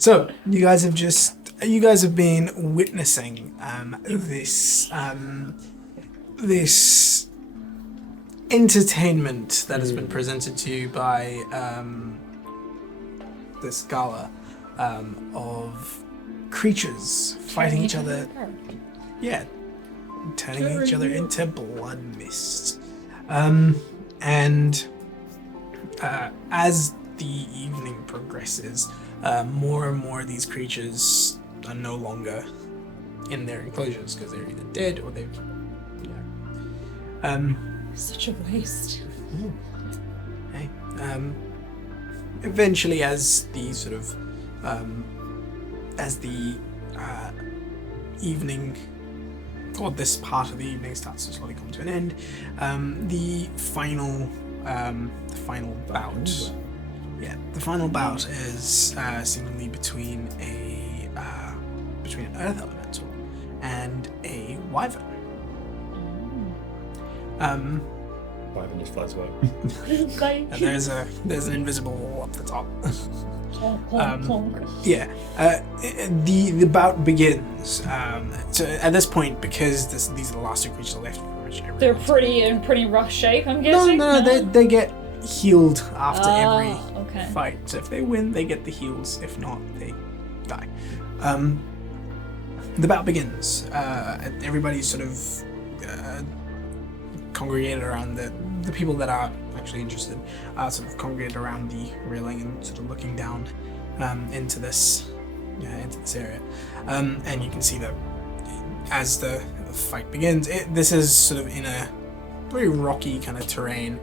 So you guys have been witnessing this entertainment that has been presented to you by this gala of creatures fighting each other. Yeah, turning each other into blood mist. And as the evening progresses, more and more of these creatures are no longer in their enclosures because they're either dead or they've. Such a waste. Hey, eventually, as the sort of evening, or this part of the evening starts to slowly come to an end, the final bout. Yeah, the final bout is seemingly between an earth elemental and a wyvern. Wyvern just floats away. And there's an invisible wall up the top. Clonk, clonk, clonk. Yeah, the bout begins. So at this point, because these are the last two creatures left, pretty much everyone. They're pretty rough shape, I'm guessing. No, they get healed after every okay. fight. So if they win, they get the heals. If not, they die. The bout begins. Everybody's sort of congregated around the people that are actually interested. Sort of congregated around the railing and sort of looking down into this area. And you can see that as the fight begins, this is sort of in a very rocky kind of terrain,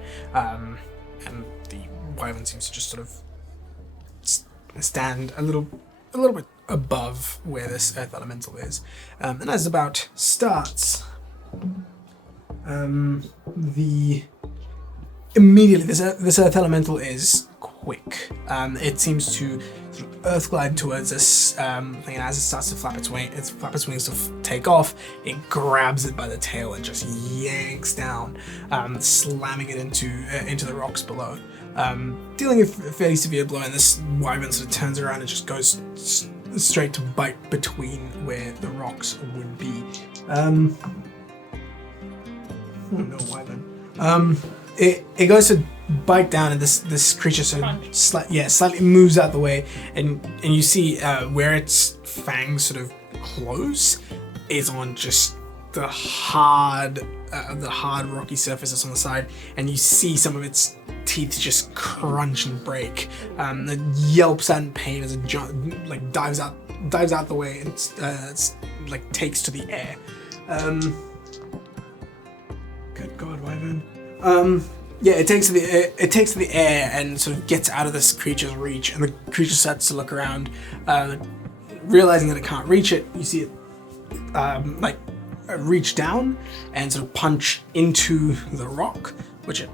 and the wyvern seems to just sort of stand a little bit above where this earth elemental is. And as the bout starts, immediately this earth elemental is quick. It seems to sort of earth glide towards this thing, and as it starts to flap its wings to take off, it grabs it by the tail and just yanks down, slamming it into the rocks below, dealing a fairly severe blow. And this wyvern sort of turns around and just goes straight to bite between where the rocks would be. No wyvern. It goes to bite down, and this creature sort of slightly moves out the way, and you see where its fangs sort of close is on just the hard rocky surface that's on the side, and you see some of its teeth just crunch and break. It yelps out in pain as it dives out the way and takes to the air. Good God, wyvern. It takes to the air and sort of gets out of this creature's reach, and the creature starts to look around, realizing that it can't reach it. You see it reach down and sort of punch into the rock, which it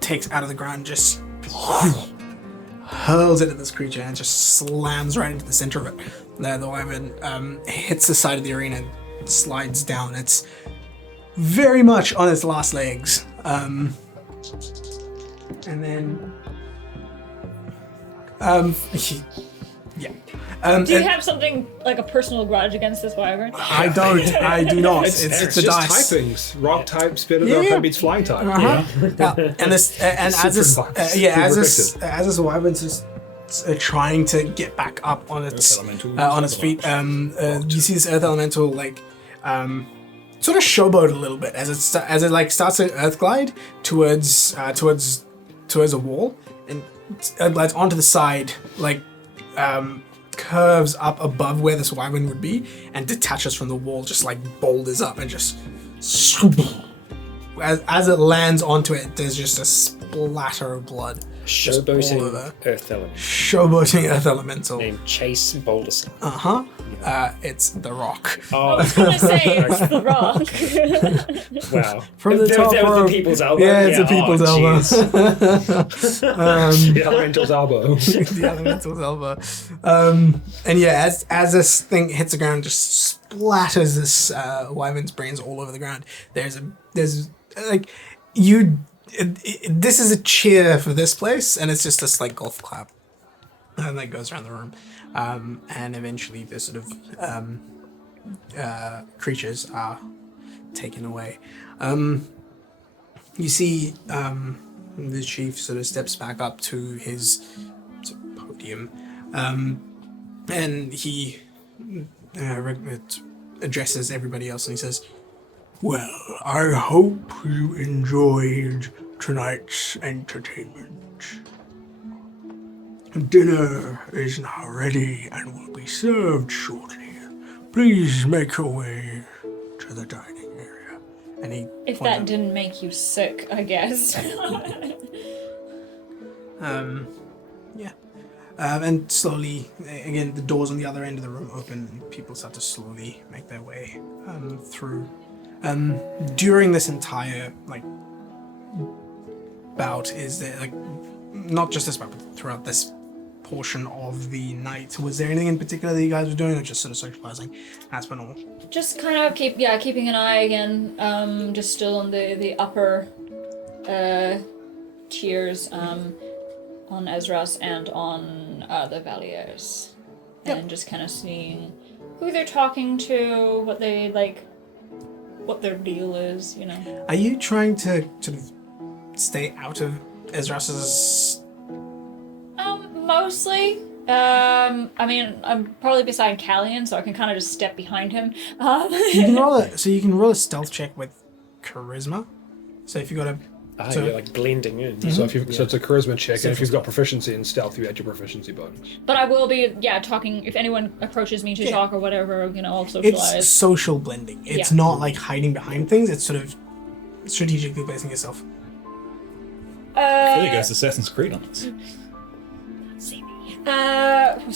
takes out of the ground, just hurls it at this creature and just slams right into the center of it. The wyvern hits the side of the arena and slides down. It's very much on its last legs. And then yeah. Do you have something like a personal grudge against this wyvern? I do not. It's a just dice. typings. Rock type, spirit of the rock beats flying type. And this wyvern's just trying to get back up on its feet. You see this earth elemental sort of showboat a little bit as it starts to earth glide towards a wall, and glides onto the side, curves up above where this wyvern would be, and detaches from the wall, just boulders up and just as it lands onto it, there's just a splatter of blood. Showboating Earth Elemental. Showboating Earth Elemental. Named Chase Boulderstone. It's The Rock. I was going to say, it's The Rock. Wow. From the top row. The people's elbow. Yeah, it's a people's elbow. The elemental's elbow. The elemental's elbow. And yeah, as this thing hits the ground, just splatters this wyvern's brains all over the ground. This is a cheer for this place, and it's just this golf clap. and that goes around the room, and eventually the sort of creatures are taken away. You see the chief sort of steps back up to his sort of podium, and he addresses everybody else, and he says, "Well, I hope you enjoyed tonight's entertainment. Dinner is now ready and will be served shortly. Please make your way to the dining area." And he If points that didn't make you sick, I guess. Yeah. And slowly, again, the doors on the other end of the room open and people start to slowly make their way through. During this entire, bout, is there, not just this bout, but throughout this portion of the night, was there anything in particular that you guys were doing, or just sort of socializing as per normal? Just kind of keeping an eye again, just still on the upper tiers, on Ezra's and on the Valiers. Yep. And just kind of seeing who they're talking to, what they what their deal is, you know. Are you trying to sort of stay out of Ezra's? Mostly. I mean, I'm probably beside Callian, so I can kind of just step behind him. You can roll a stealth check with charisma. So if you got a you're like blending in. So if so it's a charisma check, and if you've got proficiency in stealth, you add your proficiency bonus. But I will be, talking, if anyone approaches me to talk or whatever, I'll socialize. It's social blending. It's not like hiding behind things. It's sort of strategically placing yourself. I feel like it's Assassin's Creed on this.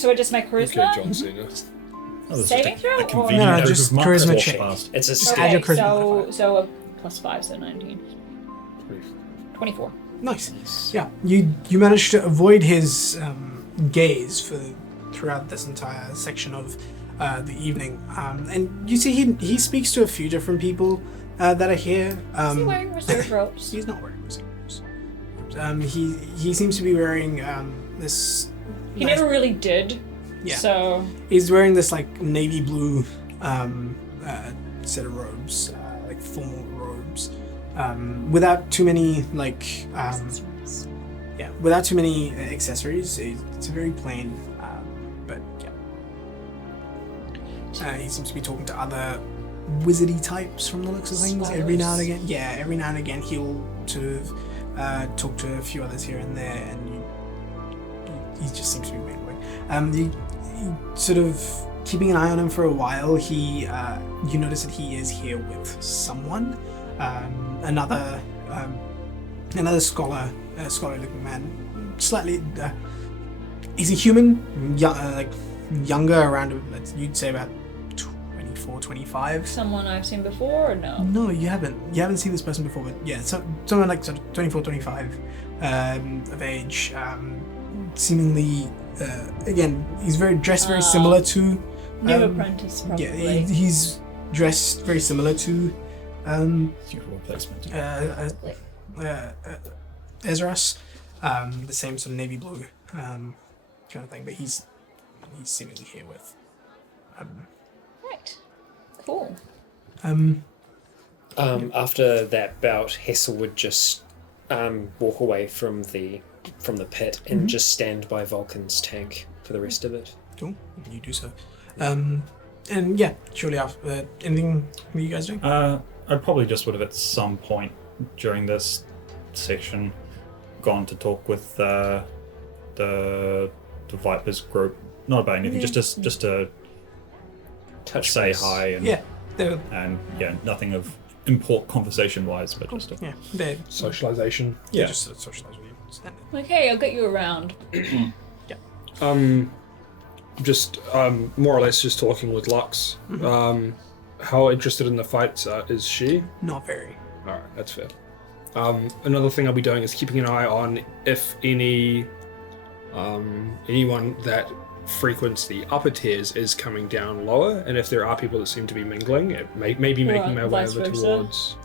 So I just my charisma? Okay, John Cena. Oh, there's Saving just a throw, or- convenient No, note just of marks charisma walked check. past. It's a Just add your charisma so a +5, so 19. 24. Nice. Yeah, you managed to avoid his gaze throughout this entire section of the evening, and you see he speaks to a few different people that are here. Is he wearing reserve robes? He's not wearing reserve robes. He seems to be wearing this. He never really did. Yeah. So He's wearing this navy blue set of robes, formal robes, without too many without too many accessories. It's very plain, but yeah. He seems to be talking to other wizardy types from the looks of things. Every now and again, he'll sort of talk to a few others here and there, and he just seems to be making way. You sort of keeping an eye on him for a while. You notice that he is here with someone, another scholar-looking man. Slightly, he's a human, younger, around you'd say about 24, 25. someone I've seen before, or no? No, you haven't. You haven't seen this person before, but yeah, someone like sort of 24, 25 of age. Seemingly, again, he's dressed very similar to. New apprentice, probably. Yeah, he's dressed very similar to. Suitable placement. Ezra's, the same sort of navy blue kind of thing, but he's seemingly here with. Right. Cool. After that bout, Hessel would just walk away from the pit and just stand by Vulcan's tank for the rest of it. Cool, you do so. And yeah, shortly after, anything that you guys doing? I probably just would have at some point during this section gone to talk with the Vipers group. Not about anything, just to Touch say base. hi and nothing of import conversation wise, but just They're Socialization. just sort of socialize with you. Standard. Okay, I'll get you around. Just more or less just talking with Lux. How interested in the fights is she? Not very. All right, that's fair. Another thing I'll be doing is keeping an eye on if anyone that frequents the upper tiers is coming down lower, and if there are people that seem to be mingling, it may be making my way vice over versa. towards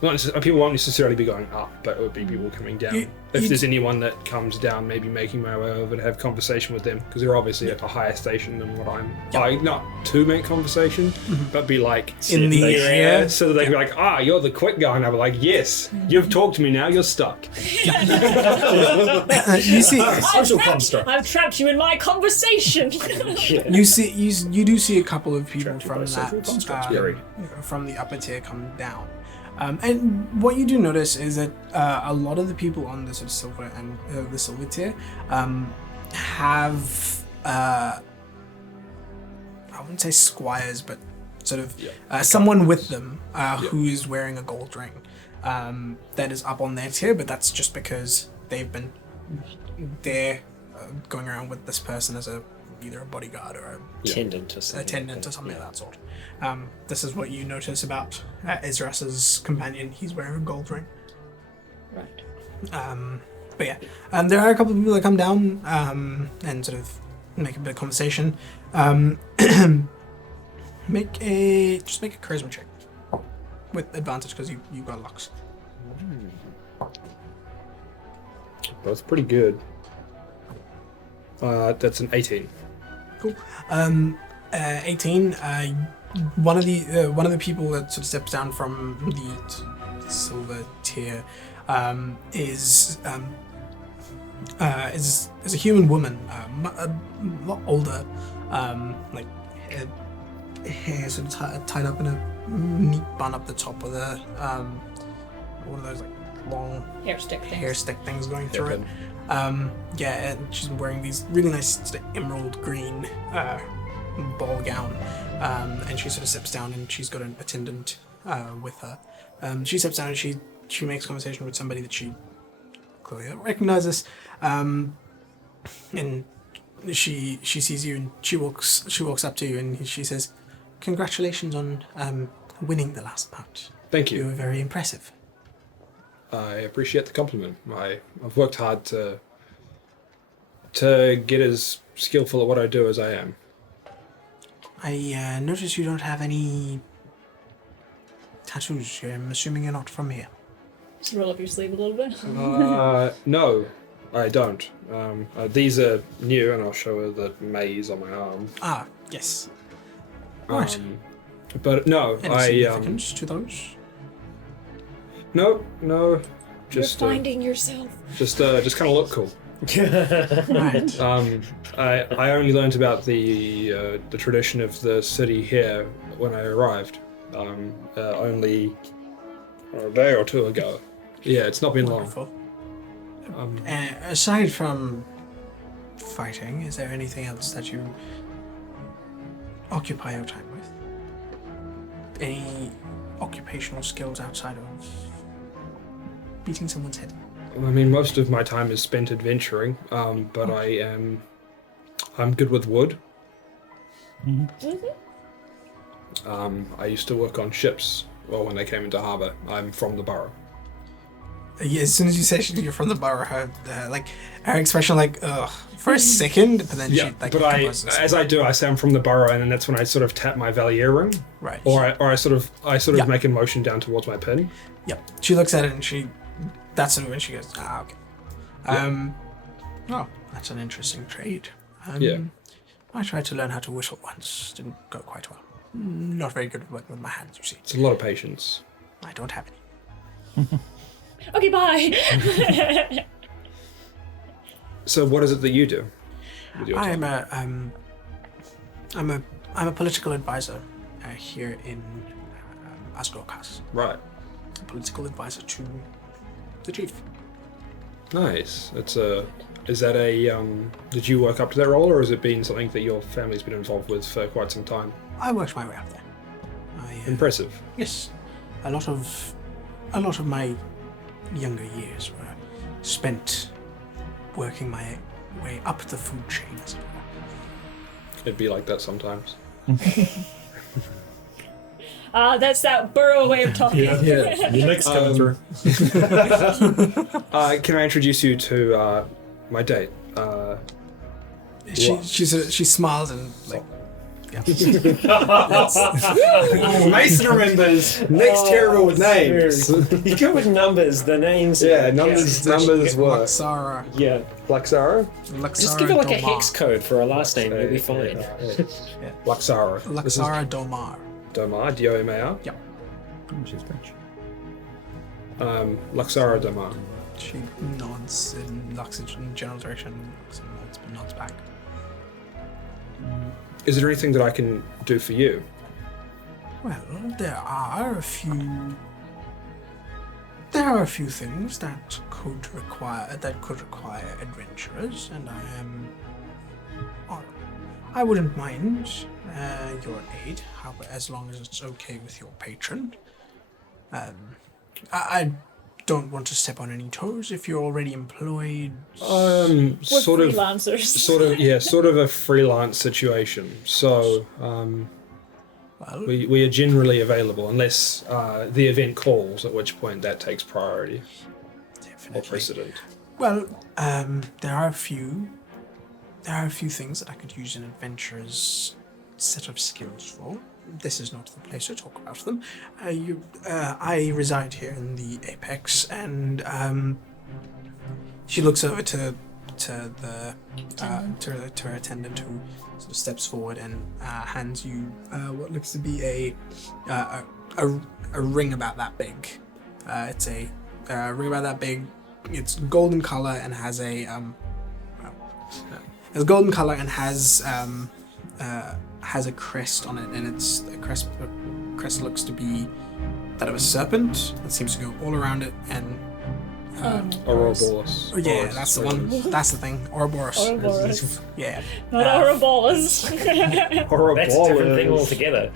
people won't necessarily be going up, but it would be people coming down. If there's anyone that comes down, maybe making my way over to have conversation with them, because they're obviously at a higher station than what I'm. Like, not to make conversation, but be like In the area. so that they can be like, you're the quick guy, and I'll be like, yes, you've talked to me now, you're stuck. You see, Social construct. I've trapped you in my conversation. you do see a couple of people from by social that constructs, from the upper tier come down. And what you do notice is that a lot of the people on the sort of silver and the silver tier have I wouldn't say squires, but sort of someone with them who is wearing a gold ring that is up on their tier, but that's just because they've been going around with this person as either a bodyguard or a Attendant or something. attendant or something of that sort. This is what you notice about Izras's companion. He's wearing a gold ring. Right. But yeah, there are a couple of people that come down and sort of make a bit of conversation. Make a charisma check with advantage because you got locks. Both pretty good. That's an 18. Cool. 18. One of the people that sort of steps down from the silver tier is a human woman, a lot older, like hair sort of tied up in a neat bun up the top with a one of those like long Hair stick things. hair stick things going through it. And she's wearing these really nice sort of emerald green ball gown, and she sort of steps down and she's got an attendant with her. She steps down and she makes conversation with somebody that she clearly recognizes, and she sees you and she walks up to you and she says, "Congratulations on winning the last bout. Thank You you. were very impressive." I appreciate the compliment. I've worked hard to get as skillful at what I do as I am. I notice you don't have any tattoos. I'm assuming you're not from here. Just roll up your sleeve a little bit. No, I don't. These are new, and I'll show her the maze on my arm. Ah, yes. Right. But no, Any I significance to those? no, You're just finding yourself. just kind of look cool. Right. I only learned about the tradition of the city here when I arrived. Only a day or two ago. Yeah, it's not been long. Wonderful. Aside from fighting, is there anything else that you occupy your time with? Any occupational skills outside of beating someone's head? I mean, most of my time is spent adventuring, but I'm good with wood. I used to work on ships, when they came into harbour. I'm from the borough. Yeah, as soon as you say you're from the borough, her expression, for a second, but then Yeah, she, but composes. as I do, I say I'm from the borough, and then that's when I sort of tap my Valier ring, Right. or I sort of Yeah. make a motion down towards my pin. Yep. She looks at it and that's sort of when she goes, okay. Oh, that's an interesting trade. Yeah. I tried to learn how to whistle once. Didn't go quite well. Not very good with my hands, you see. It's a lot of patience. I don't have any. Okay, bye. So, what is it that you do with your time? I'm a political advisor here in Asgorkas. Right. A political advisor to the chief. Nice. Is that did you work up to that role, or has it been something that your family's been involved with for quite some time? I worked my way up there. Impressive. Yes, a lot of my younger years were spent working my way up the food chain, as it were. It'd be like that sometimes. That's that Burrow way of talking. Yeah. Your next coming through. Can I introduce you to She smiles and Mason remembers. Next terrible with names. You go with numbers, the names. Yeah, numbers work. Luxara. Yeah. Luxara? Just give it like a hex code for a last name, you'll be fine. Luxara. Luxara Domar. Domar, D-O-M-A-R? Yep. She's French. Luxara Domar. She nods in Lux's general direction, nods back. Is there anything that I can do for you? Well, there are a few things that could require adventurers, and I wouldn't mind your aid, as long as it's okay with your patron. I don't want to step on any toes if you're already employed. We're Sort of freelancers. sort of a freelance situation. So, Well, we are generally available unless the event calls, at which point that takes priority or definitely. precedent. Well, there are a few things that I could use an adventurer's set of skills for. This is not the place to talk about them. I reside here in the Apex, and she looks over to her attendant, who sort of steps forward and hands you what looks to be a ring about that big. It's a ring about that big. It's golden color and has has a crest on it, and it's the crest looks to be that of a serpent. It seems to go all around it, and Ouroboros. oh yeah, that's the one. That's the thing. Ouroboros. Ouroboros. Yeah. Not Ouroboros. That's a different thing altogether.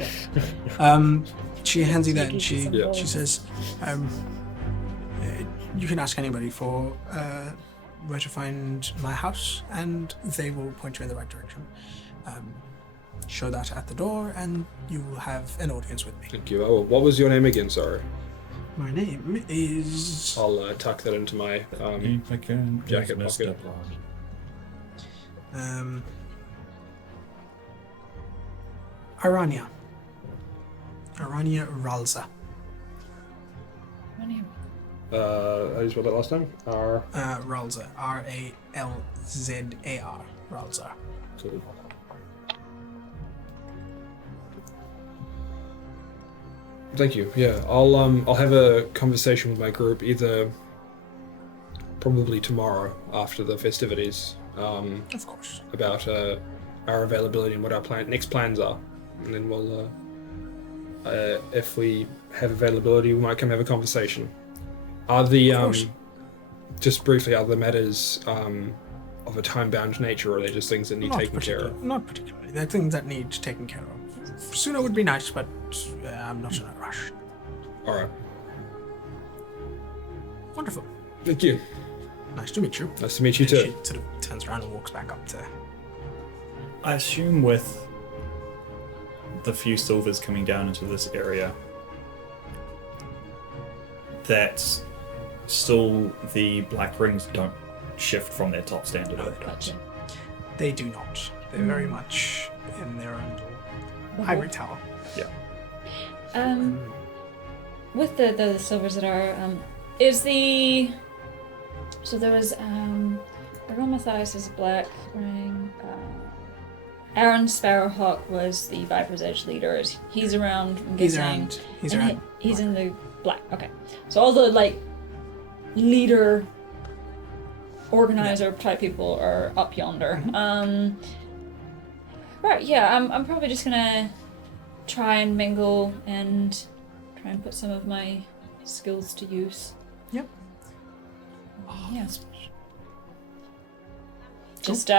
She hands you that, and she Yeah. says, "You can ask anybody for where to find my house, and they will point you in the right direction. Show that at the door, and you will have an audience with me." Thank you. Oh, what was your name again? Sorry. My name is I'll tuck that into my jacket pocket. Arania. Arania Ralza. How do you spell that last time? R. Ralza. R-A-L-Z-A-R. Ralza. Cool. Thank you. Yeah, I'll have a conversation with my group either probably tomorrow after the festivities Of course. about our availability and what our next plans are, and then we'll if we have availability, we might come have a conversation. Are the Of course. just briefly, are the matters of a time-bound nature, or are they just things that need taken care of? Not particularly. They're things that need taken care of. Sooner would be nice, but I'm not in a rush. All right. Wonderful. Thank you. Nice to meet you. Nice to meet you And too. she sort of turns around and walks back up to. I assume with the few silvers coming down into this area, that still the black rings don't shift from their top standard. Gotcha. They do not. They're very much in their own little ivory tower. With the silvers that are, is the... So there was, Aroma Matthias is black ring, Aaron Sparrowhawk was the Viper's Edge leader. He's around, I'm He's guessing. around. He's And around. He's in the black, okay. So all the, like, leader, organizer type people are up yonder. Right, yeah, I'm probably just gonna try and mingle and try and put some of my skills to use. Yep. Yes. Just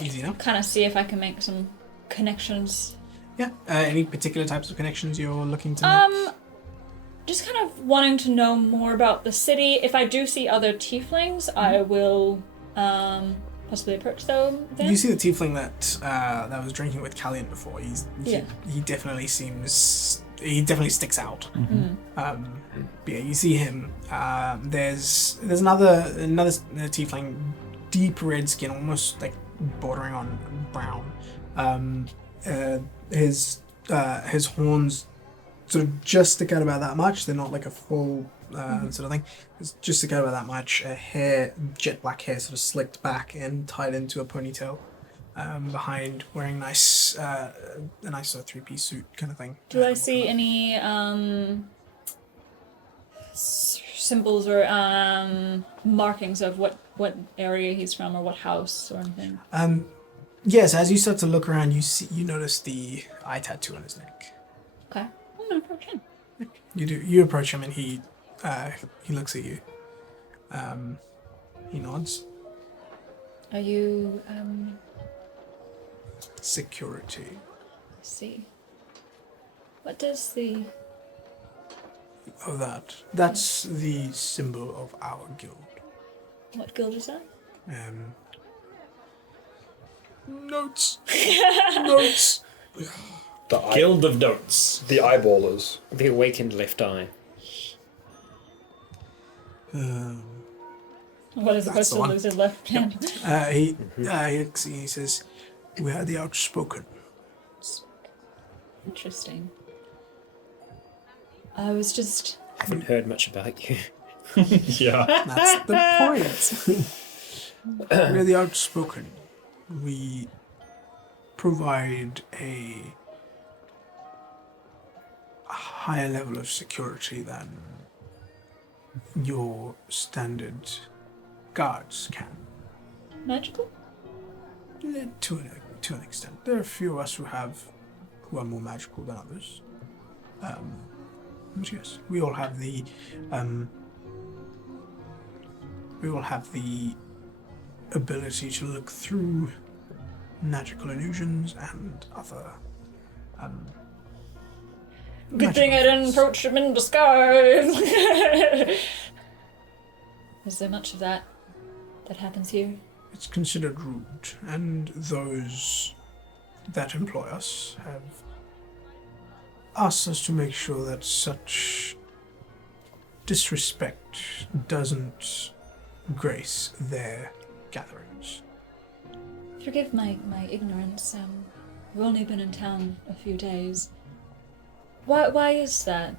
Easy enough. kind of see if I can make some connections. Yeah. Any particular types of connections you're looking to make? Just kind of wanting to know more about the city. If I do see other tieflings, I will possibly approach them then. You see the tiefling that was drinking with Callian before. He definitely sticks out. But yeah, you see him. There's another tiefling, deep red skin, almost like bordering on brown. his horns sort of just stick out about that much. They're not like a full sort of thing. It's just stick out about that much. Jet black hair, sort of slicked back and tied into a ponytail. Behind, wearing a nice sort of three-piece suit kind of thing. Do I see any symbols or markings of what area he's from or what house or anything? Yes, as you start to look around, you notice the eye tattoo on his neck. Okay, I'm gonna approach him. You do. You approach him and he looks at you. He nods. Are you Security. let's see. What does the Oh, that's the symbol of our guild. what guild is that? Notes. Notes. Guild of Notes. The eyeballers. The awakened left eye. What is That's supposed the to one. lose his left hand? He looks and he says, "We are the outspoken." Interesting. I was just Haven't heard much about you. Yeah. That's the point. We're the outspoken. We provide a higher level of security than your standard guards can. magical. To an extent. There are a few of us who are more magical than others. But yes, we all have the ability to look through magical illusions and other Good thing I didn't approach him in disguise. Is there much of that happens here? It's considered rude, and those that employ us have asked us to make sure that such disrespect doesn't grace their gatherings. Forgive my ignorance. We've only been in town a few days. Why is that?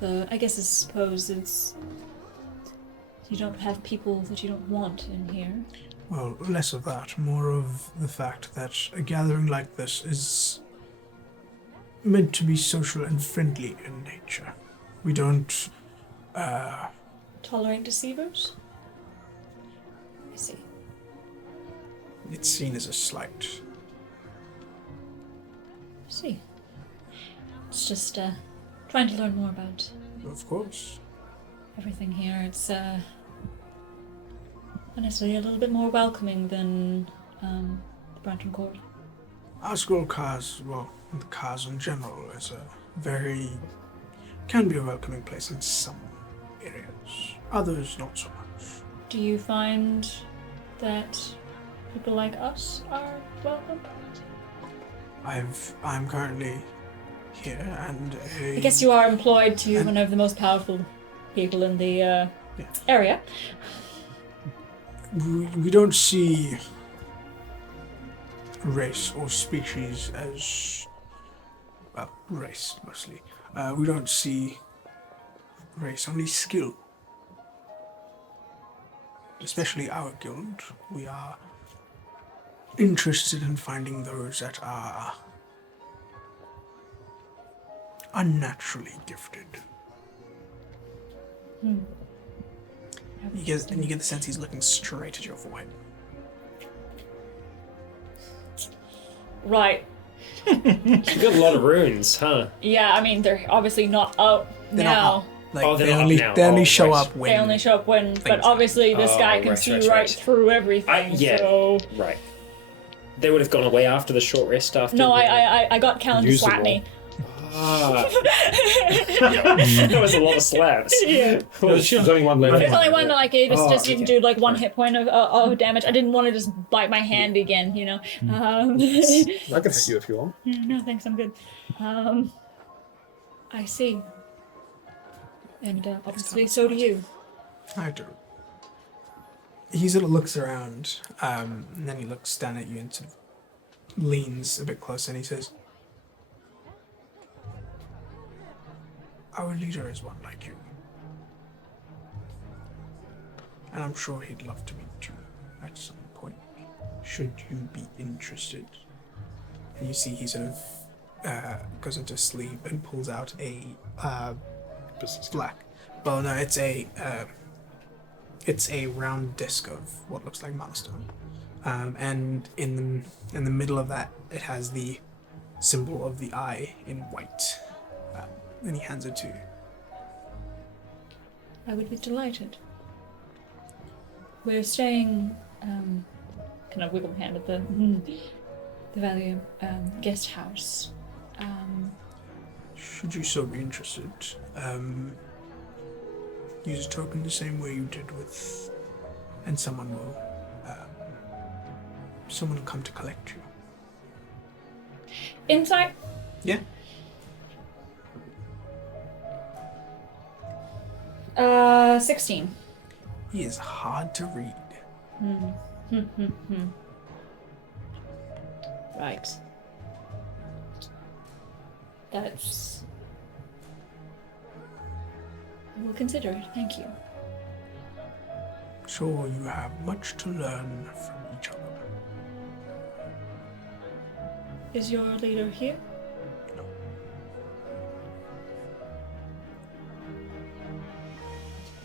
I suppose it's you don't have people that you don't want in here. Well, less of that, more of the fact that a gathering like this is meant to be social and friendly in nature. We don't Tolerate deceivers? I see. it's seen as a slight. I see. It's just trying to learn more about Of course. everything here. It's honestly a little bit more welcoming than the Branton Court. Our school cars, well, the cars in general, can be a welcoming place in some areas. Others, not so much. Do you find that people like us are welcome? I'm currently here, and I guess you are employed to one of the most powerful people in the area. we don't see race or species as, well, race mostly. We don't see race, only skill. Especially our guild, we are interested in finding those that are unnaturally gifted. You get the sense he's looking straight at your forehead. Right. You've got a lot of runes, huh? Yeah, I mean, they're obviously not out They're now. not up. Like, Oh, they're they not only up now. they only Oh, show right. up when They only show up when, but things obviously this Oh, guy can right, see right, right right. through everything. Yeah. So Right. They would have gone away after the short rest after. no, I got Callan to slap me. Ah. That was a lot of slaps. Yeah. There's only one left. There's only one that like it Oh, just didn't okay. do like one hit point of damage. I didn't want to just bite my hand again, you know. I can hit you if you want. No, thanks, I'm good. I see. And obviously, so do you. I do. He sort of looks around, and then he looks down at you and sort of leans a bit closer and he says, "Our leader is one like you. And I'm sure he'd love to meet you at some point, should you be interested." And you see he sort of goes into a sleeve and pulls out a Business. black. Well, no, it's a round disc of what looks like milestone. And in the middle of that, it has the symbol of the eye in white. And he hands it to you. I would be delighted. We're staying, kind of wiggle my hand at the value guest house. Should you so be interested, use a token the same way you did with, and someone will come to collect you. Insight? Yeah. 16. He is hard to read. Right. That's... We'll consider it, thank you. Sure, you have much to learn from each other. Is your leader here? No.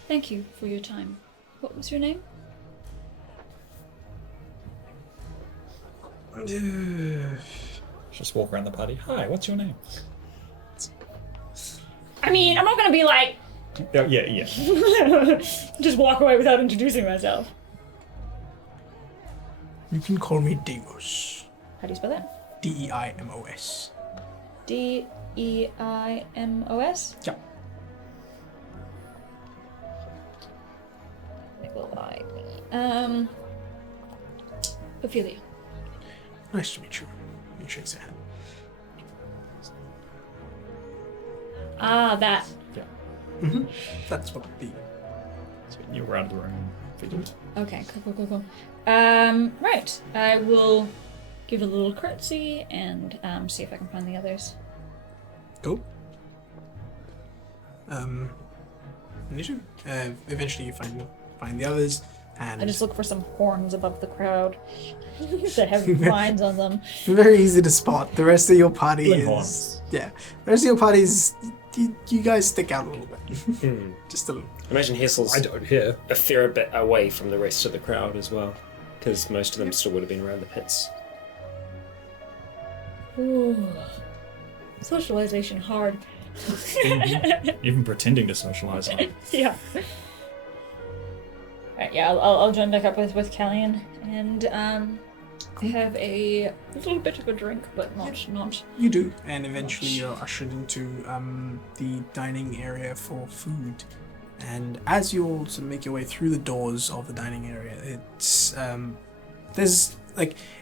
Thank you for your time. What was your name? Just walk around the party. Hi, what's your name? I mean, I'm not gonna be like... Yeah. just walk away without introducing myself. You can call me Deimos. How do you spell that? Deimos. Deimos? Yeah. Ophelia. Nice to meet you. He shakes a hand. Ah, that. Yeah. Mm-hmm. That's what the... So you're around the room. Figured. Okay, cool. Right. I will give a little curtsy and see if I can find the others. Cool. Eventually you find the others, and I just look for some horns above the crowd that have lines on them. very easy to spot. The rest of your party Blink is horns. yeah. The rest of your party is you guys stick out a little bit, just a little. Imagine Hessel's I don't hear. a fair bit away from the rest of the crowd as well, because most of them still would have been around the pits. Ooh. Socialization hard. Even pretending to socialize. Yeah. Right, yeah, I'll join back up with Callian and have a little bit of a drink, but not. You do, and eventually you're ushered into the dining area for food. And as you all sort of make your way through the doors of the dining area, it's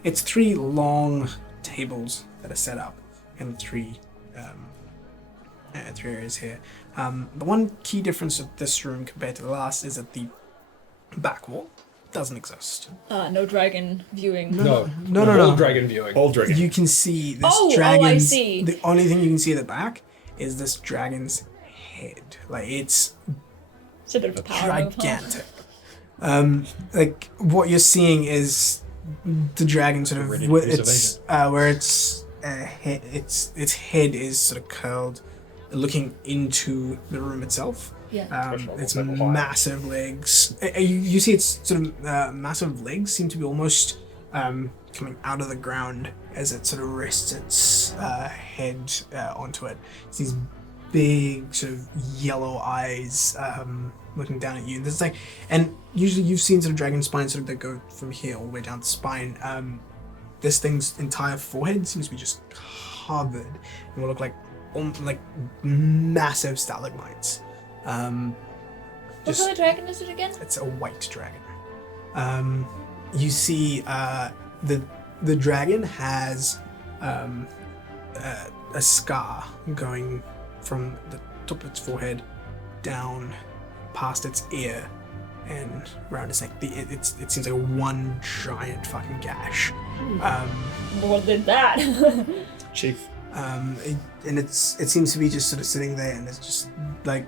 it's 3 long tables that are set up in 3 areas here. The one key difference of this room compared to the last is that the back wall doesn't exist. No dragon viewing. No. No. Dragon viewing. Old dragon. You can see this Oh, dragon's... I see. The only thing you can see at the back is this dragon's head. Like, it's It's a bit of a power move, huh? gigantic. Like, what you're seeing is the dragon sort of... Ready to With use its, where its head is sort of curled, looking into the room itself. Yeah. Its massive legs. You see its sort of massive legs seem to be almost coming out of the ground as it sort of rests its head onto it. It's these big sort of yellow eyes looking down at you. And usually you've seen sort of dragon spines sort of that go from here all the way down the spine. This thing's entire forehead seems to be just covered and will look like massive stalagmites. What color dragon is it again? It's a white dragon. You see the dragon has a scar going from the top of its forehead down past its ear, and around his neck. It seems like one giant fucking gash. More than that. Chief. And it seems to be just sort of sitting there, and it's just like,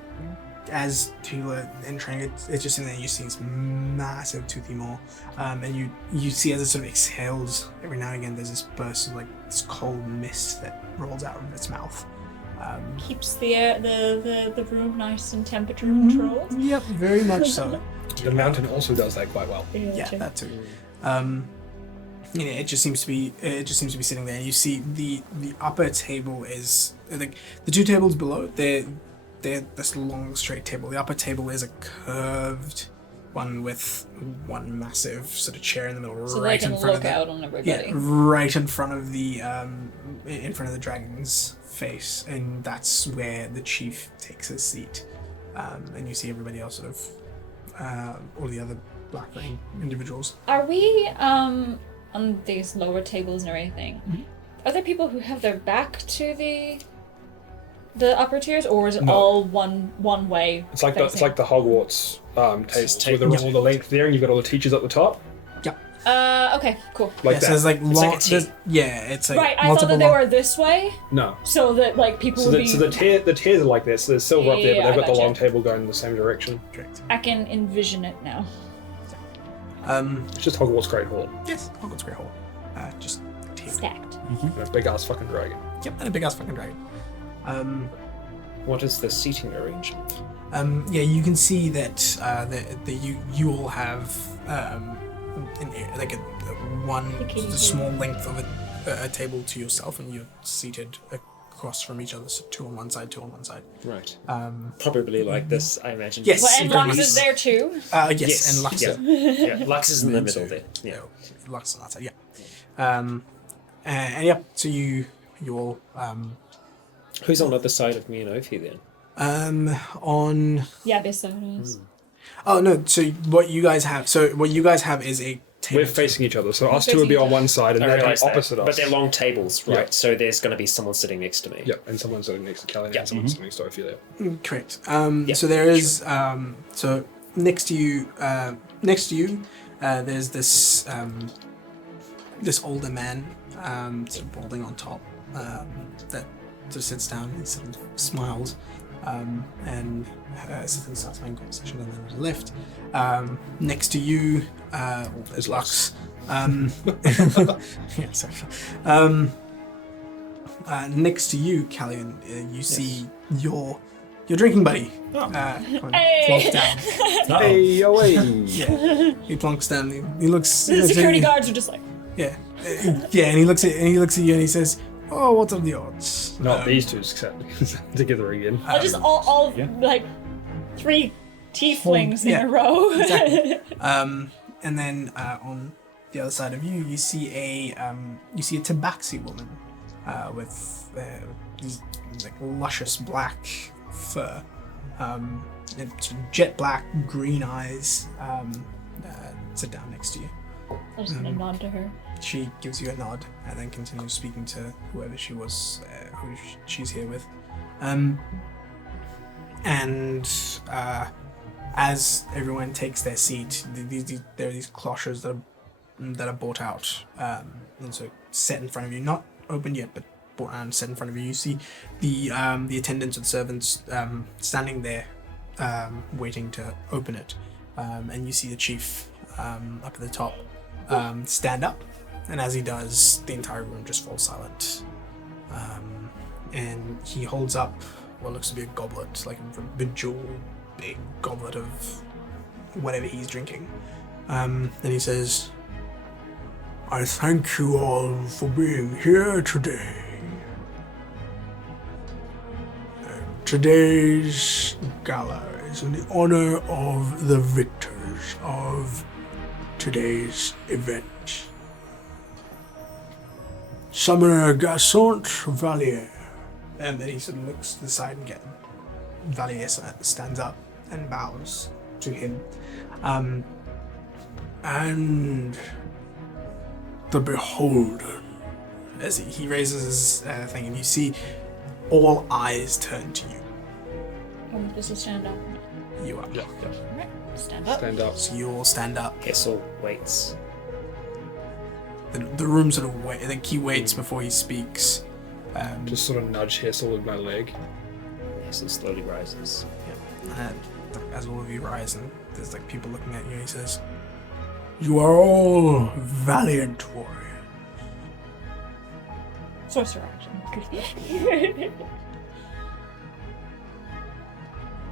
as people are entering, it's just sitting there. You see this massive toothy maw, and you see as it sort of exhales every now and again. There's this burst of like this cold mist that rolls out of its mouth. Keeps the air, the room nice and temperature controlled. Yep, very much so. The mountain also does that quite well. Yeah, that too. It just seems to be sitting there. You see the upper table is like the two tables below. They're this long straight table. The upper table is a curved one with one massive sort of chair in the middle, So right they can in front look of out on everybody. Yeah, right in front of the dragon's face, and that's where the chief takes his seat. And you see everybody else sort of all the other Black Ring individuals. Are we on these lower tables and everything? Mm-hmm. Are there people who have their back to the upper tiers, or is it No. all one way? It's like the Hogwarts tables with all the length there, and you've got all the teachers at the top. Okay, cool. Like Yeah, that. so there's like like a T. it's like Right, I thought multiple that they were this way, No. so that like people So would the tiers are like this. So there's silver up there, Yeah, but they've got I the long gotcha. table going in the same direction. Correct. I can envision it now. It's just Hogwarts Great Hall. Yes, Hogwarts Great Hall. Just a table. Stacked. And a big ass fucking dragon. Yep, and a big ass fucking dragon. What is the seating arrangement? You can see that you all have a small length of a table to yourself, and you're seated across from each other, so two on one side. Right. Probably like this, I imagine. Yes. Well, and very Lux much. is there too. Yes, and Lux. Yeah. Yeah. Lux is in the middle So, there. Yeah. Lux on that side. Yeah. And yeah, so you all Who's on the other side of me and Ophi then? on. Yeah, Bissonos. Oh no! So what you guys have is a table. We're facing each other, so us two facing would be each on other. one side, and I they're realise that. opposite us. But they're long tables, right? Yeah. So there's going to be someone sitting next to me. Yeah, and someone's sitting next to Kelly, Yeah. and someone's sitting next to Ophelia. Correct. Yeah, So there is so next to you, there's this this older man, sort of balding on top, that just sits down and sort of smiles, and starts having a conversation, and then there's a lift. Next to you, there's Lux. Yeah, sorry. Next to you, Callion, you see your drinking buddy. Kind of plonks down. Hey, away! Yeah, he plonks down. He looks. The security guards are just like, Yeah, yeah, and he looks at you and he says, "Oh, what are the odds?" Not these two together again. just all Yeah. like 3 tieflings Yeah, in a row. exactly. And then on the other side of you, you see a tabaxi woman with these like luscious black fur, and sort of jet black green eyes. Sit down next to you. I'm just gonna nod to her. She gives you a nod and then continues speaking to whoever she was, who she's here with. As everyone takes their seat, there are these cloches that are brought out, and so set in front of you, not opened yet, but brought out and set in front of you. You see the attendants and servants standing there, waiting to open it, and you see the chief up at the top stand up, and as he does, the entire room just falls silent, and he holds up what looks to be a goblet, like a bejeweled big goblet of whatever he's drinking. Then he says, "I thank you all for being here today. Today's gala is in the honor of the victors of today's event. Summoner Gasant Valier." And then he sort of looks to the side and Valier stands up and bows to him. And the Beholden. As he raises his thing, and you see all eyes turn to you. I'm supposed to stand up. You are. Yeah. Stand up. Stand up. So you all stand up. Hessel waits. The room sort of I think he waits before he speaks. Just sort of nudge Hessel with my leg. Hessel slowly rises. As all of you rise, and there's like people looking at you, he says, "You are all valiant warriors." Sorcerer action.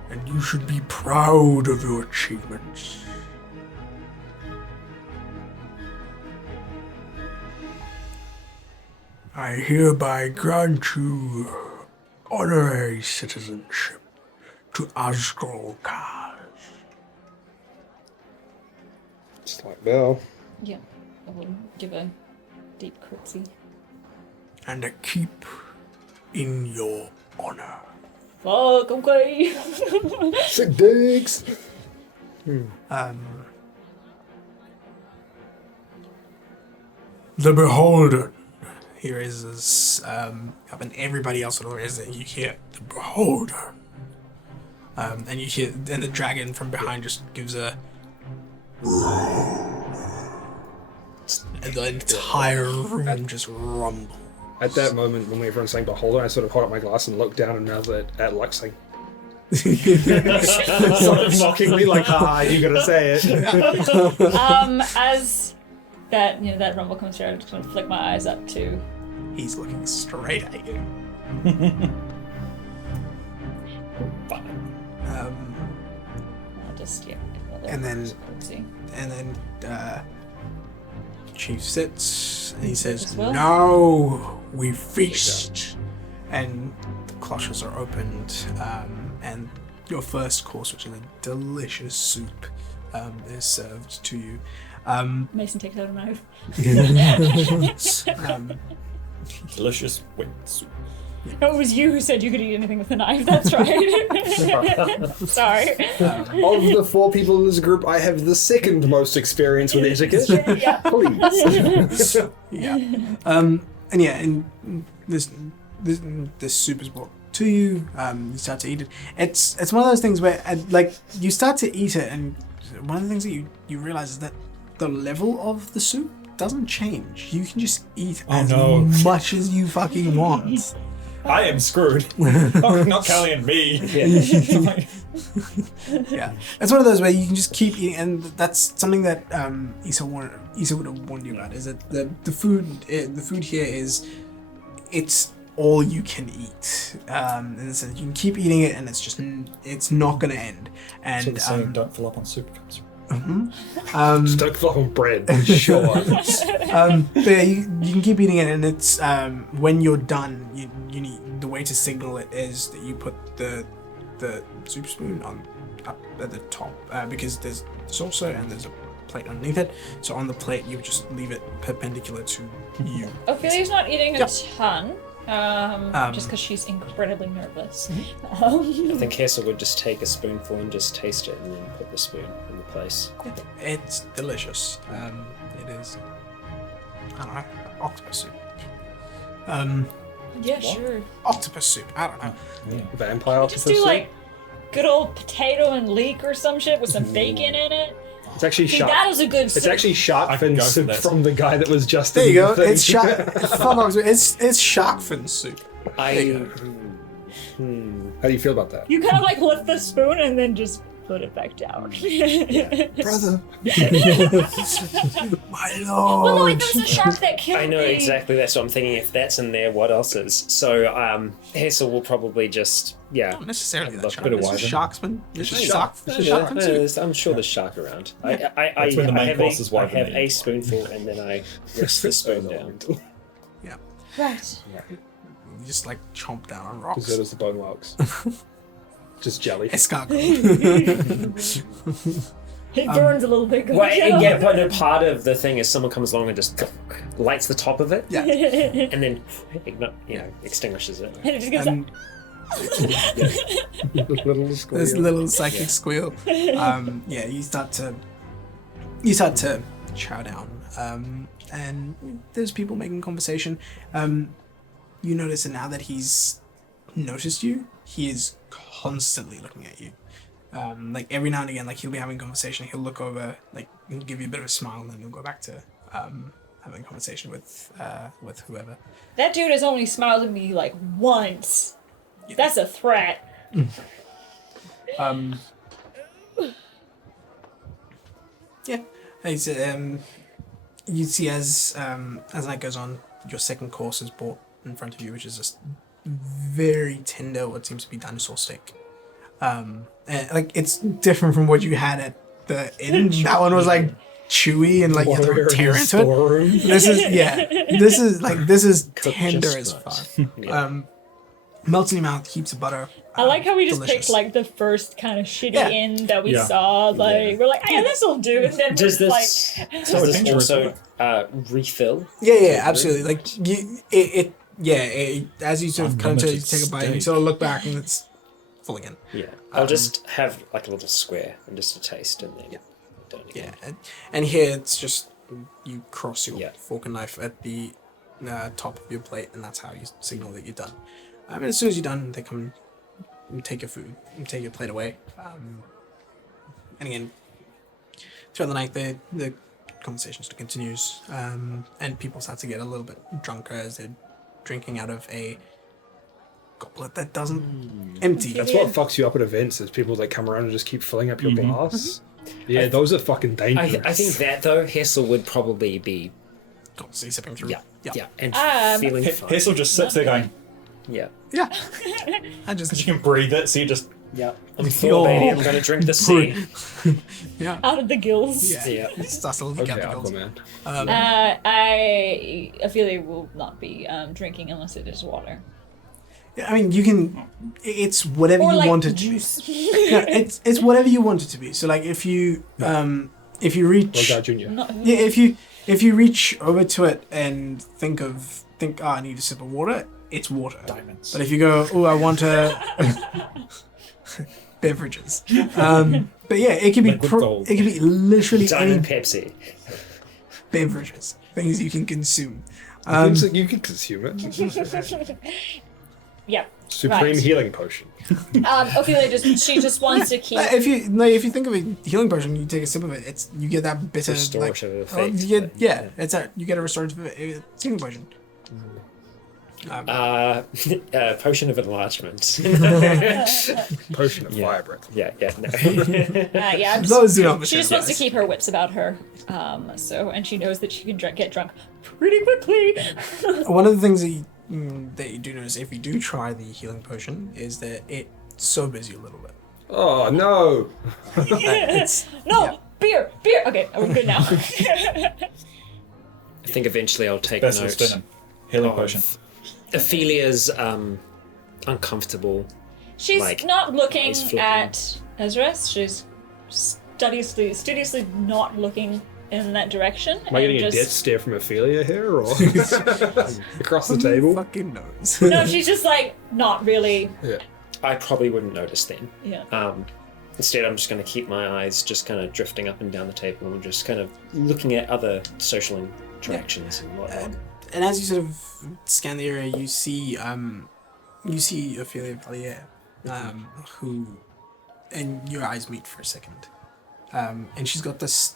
And you should be proud of your achievements. I hereby grant you honorary citizenship to Asgolkaz. Just like Bell. Yeah, I will give a deep curtsy. And a keep in your honor. Fuck, okay. Sick digs! The Beholden. Here is this, up and everybody else sort of is that you hear the Beholden. And you hear, and the dragon from behind just gives a. And the entire room just rumbles. At that moment, when everyone's saying beholder, I sort of hold up my glass and look down and now at Lux saying, sort of mockingly, like, you gotta say it. As that that rumble comes through, I just want to flick my eyes up too. He's looking straight at you. I'll just And then- curtsy. And then Chief sits and he says, As well? "Now we feast." And the cloches are opened, and your first course, which is a delicious soup, is served to you. Mason takes out a knife. Delicious wet soup. No, it was you who said you could eat anything with a knife. That's right. Sorry. Of the 4 people in this group, I have the second most experience with etiquette. Yeah. Please. Yeah. And this soup is brought to you. You start to eat it. It's one of those things where like you start to eat it, and one of the things that you realize is that the level of the soup doesn't change. You can just eat as much as you fucking want. I am screwed. Not Callie and me. Yeah, it's one of those where you can just keep eating, and that's something that Issa would have warned you about. Is that the food here is it's all you can eat, and so you can keep eating it, and it's not going to end. And So the saying, don't fill up on soup cups. Just don't fill up on bread. Sure. But yeah, you can keep eating it, and it's when you're done, you need the way to signal it is that you put the soup spoon up at the top, because there's the saucer and there's a plate underneath it. So on the plate, you would just leave it perpendicular to you. Ophelia's not eating a Yep. ton, just because she's incredibly nervous. I think Hessel would just take a spoonful and just taste it and then put the spoon in the place. It's delicious. It is. I don't know, octopus soup. Yeah, sure. Octopus soup. I don't know. Vampire Just octopus do soup? like good old potato and leek or some shit with some bacon in it. It's actually See, shark. that was a good It's soup. actually shark I fin can go for soup that. from the guy that was just There in you go. the thing. It's shark. It's shark fin soup. I. There you How do you feel about that? You kind of like lift the spoon and then just put it back down. Brother. My Well, no, lord. wait, there was a shark that killed I know me. exactly. That's what I'm thinking. If that's in there, what else is? So Hessel will probably just Not necessarily that Look, shark. bit of It's a wyvern. sharksman. It's a shark. shark fin soup. I'm sure there's shark around. That's when the main have course is I wyvern have meat. a spoonful and then I rest the spoon down. Yeah. Right. You just like chomp down on Because rocks. that is the bone marks. Just jelly. Escargot. It burns a little bit. Well, yeah, but no, part of the thing is someone comes along and just lights the top of it, Yeah. and then extinguishes it. And it just goes And Little this squeal. little psychic squeal. Yeah, you start to chow down. And there's people making conversation. You notice that now that he's noticed you, he is constantly looking at you. Like every now and again, like he'll be having a conversation, he'll look over, like he'll give you a bit of a smile, and then he'll go back to having a conversation with whoever. That dude has only smiled at me like once. That's a threat. Yeah, it's, you see as night goes on, your second course is brought in front of you, which is just very tender, what seems to be dinosaur steak. And, like it's different from what you had at the inn. That one was like chewy and like you had to tear into it. This is Cooked tender just as right. fuck. Melts in your mouth, heaps of butter. I like how we just delicious. picked like the first kind of shitty Yeah. inn that we Yeah. saw. Like we're like, yeah, this'll do. And then Does we're this, like, does So this dangerous, also refill? Yeah, absolutely. Like as you sort of come to Unlimited take a bite, and you steak. sort of look back and it's full again. Yeah. I'll just have like a little square and just a taste and then done again. Yeah, and here it's just you cross your Yeah. fork and knife at the top of your plate, and that's how you signal that you're done. And as soon as you're done, they come and take your food and take your plate away. And again, throughout the night, the conversation still continues, and people start to get a little bit drunker as they're drinking out of a goblet that doesn't empty. That's what fucks you up at events is people that come around and just keep filling up your glass. Yeah, those are fucking dangerous. I think that though, Hessel would probably be Constantly sipping through. and Um, feeling fine. Hazel just sits there going, Yeah. I just because you can breathe it, so you just. Yeah. I'm Thor, baby. I'm going to drink the sea. out of the gills. Yeah. Starts to leak Okay, out the gills. Aquaman. Ophelia will not be drinking unless it is water. Yeah, I mean, you can. It's whatever Or you like want it to be. juice. Yeah, it's whatever you want it to be. So like if you reach Well, God, Junior. yeah if you reach over to it and think I need a sip of water, it's water. Diamonds. But if you go, oh, I want a beverages. But yeah, it can be Liquid gold. it can be literally any Diamond Pepsi. beverages, things you can consume. Things that you can consume it. Yeah. Supreme Right. healing potion. Ophelia just wants to keep. If you think of a healing potion, you take a sip of it. You get that bitter Restorative like, effect, you get, but- you get a restorative healing potion. Potion of enlargement. Potion of Yeah. fire breath. yeah, no. Yeah. I'm Those do not She just wants to materialize. keep her wits about her. And she knows that she can get drunk pretty quickly. One of the things that you do notice if you do try the healing potion is that it sobers you a little bit. Oh no! No, beer. Okay, we're good now. I think eventually I'll take Best note venom. Healing of potion. Ophelia's uncomfortable. She's Like, not looking eyes flipping. at Ezra. She's studiously not looking in that direction. Am I getting and a death stare from Ophelia here, or across the Who table? fucking knows? No, she's just like not really. Yeah. I probably wouldn't notice then. Yeah. Instead, I'm just going to keep my eyes just kind of drifting up and down the table and just kind of looking at other social interactions and whatnot. And as you sort of scan the area, you see Ophelia Valier, who, and your eyes meet for a second, and she's got this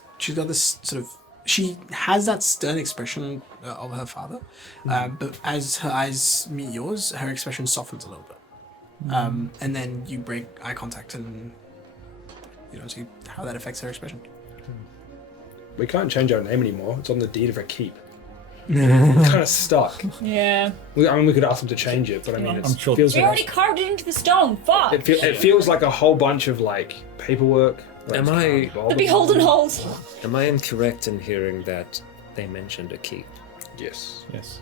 sort of, she has that stern expression of her father, but as her eyes meet yours, her expression softens a little bit, and then you break eye contact and you don't see how that affects her expression. We can't change our name anymore. It's on the deed of a keep. Kind of stuck. Yeah. We could ask them to change it, but I mean, I'm it sure- feels We like already carved it into the stone. Fuck. it feels like a whole bunch of like paperwork. Am I- The beholden hold. Am I incorrect in hearing that they mentioned a keep? Yes. Yes.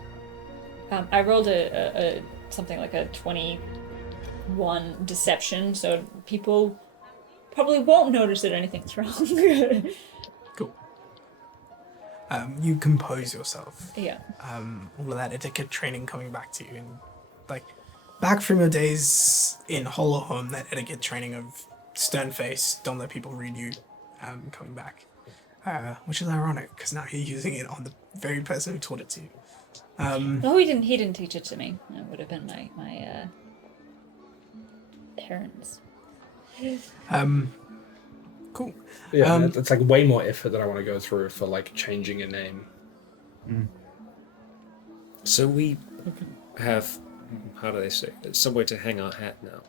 I rolled a something like a 21 deception, so people probably won't notice that anything's wrong. Cool. You compose yourself. Yeah. All of that etiquette training coming back to you, and like back from your days in Hollow Home, that etiquette training of stern face, don't let people read you, coming back, which is ironic because now you're using it on the very person who taught it to you. No, he didn't teach it to me. It would have been my parents. Cool. Yeah, it's like way more effort than I want to go through for like changing a name. So we have, how do they say, somewhere to hang our hat now.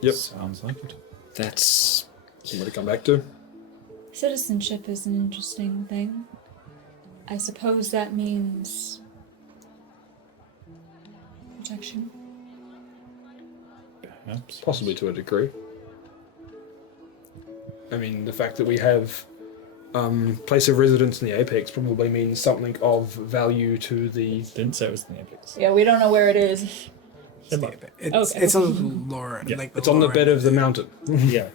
Yep. Sounds like it. That's Somewhere to come back to. Citizenship is an interesting thing. I suppose that means protection. Perhaps. Possibly to a degree. I mean, the fact that we have place of residence in the Apex probably means something of value to the... Didn't say it was in the Apex. Yeah, we don't know where it is. It's on lower. Yeah. Like It's on the bed of the mountain. yeah.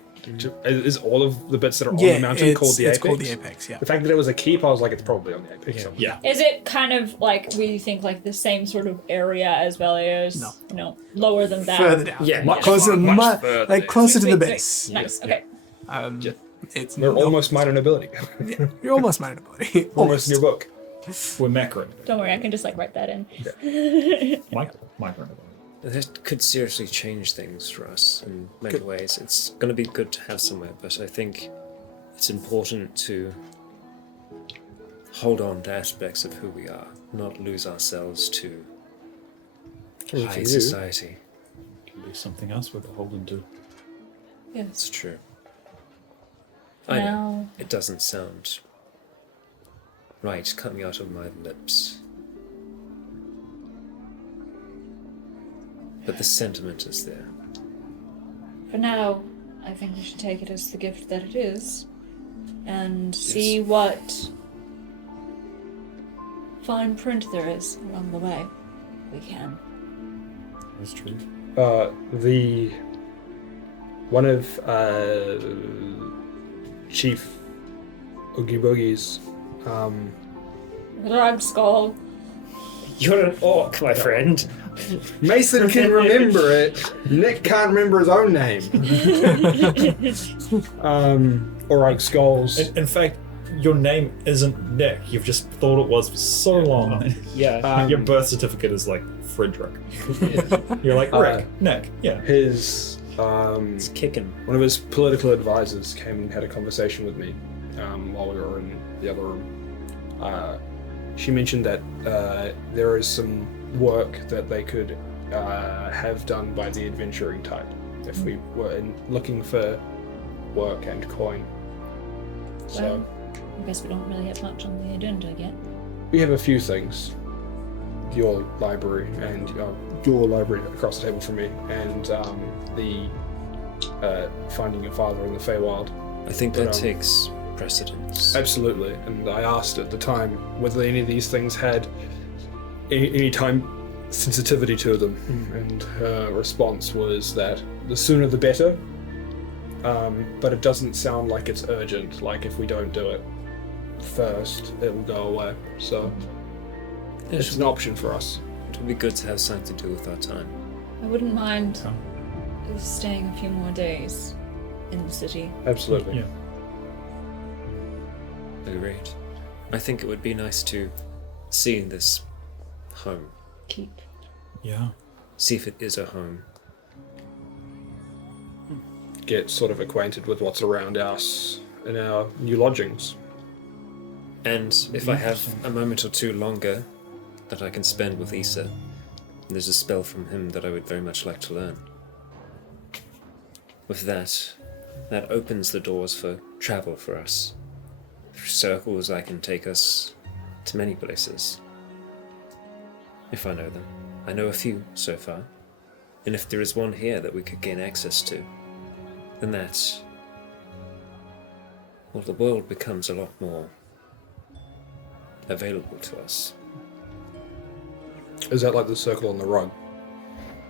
Is all of the bits that are on the mountain called the Apex? It's called the Apex, yeah. The fact that it was a keep, I was like, it's probably on the Apex. somewhere. Yeah. Is it kind of like we think like the same sort of area as Valios? No. You know, lower than that. Further down. Yeah, Much yeah. closer, Much further. like closer to the Sweet, base. sweet. Nice. Okay. It's We're almost minor nobility. You're almost minor nobility. Almost in your book. We're macro. Don't worry, I can just like write that in. Micro. That could seriously change things for us in many ways. It's going to be good to have somewhere, but I think it's important to hold on to aspects of who we are, not lose ourselves to Coming high from you. society. Can be something else we're beholden to. Yes. It's true. I know. Now, It doesn't sound right coming out of my lips. But the sentiment is there. for now, I think we should take it as the gift that it is, and see what fine print there is along the way. We can. That's true. One of Chief Oogie Boogie's Rag skull. You're an orc, my friend. Mason can remember it. Nick can't remember his own name. Orag Skulls. In fact, your name isn't Nick. You've just thought it was for so long. Yeah. Your birth certificate is like Frederick. You're like Rick, Nick. Yeah. His It's kicking. one of his political advisors came and had a conversation with me while we were in the other room. She mentioned that there is some work that they could have done by the adventuring type if we were looking for work and coin. So Well, I guess we don't really have much on the agenda yet. we have a few things. Your library and your library across the table from me, and the finding your father in the Feywild. I think that takes precedence. Absolutely, and I asked at the time whether any of these things had any time sensitivity to them, and her response was that the sooner the better, but it doesn't sound like it's urgent, like if we don't do it first, it will go away, so it's an option for us. It would be good to have something to do with our time. I wouldn't mind staying a few more days in the city. Absolutely. Yeah. Agreed. I think it would be nice to see this home. Keep. Yeah. See if it is a home. Get sort of acquainted with what's around us in our new lodgings. And if I have a moment or two longer that I can spend with Issa, there's a spell from him that I would very much like to learn. With that opens the doors for travel for us. Through circles I can take us to many places. If I know them. I know a few so far. And if there is one here that we could gain access to, then that... well, the world becomes a lot more available to us. Is that like the circle on the rug?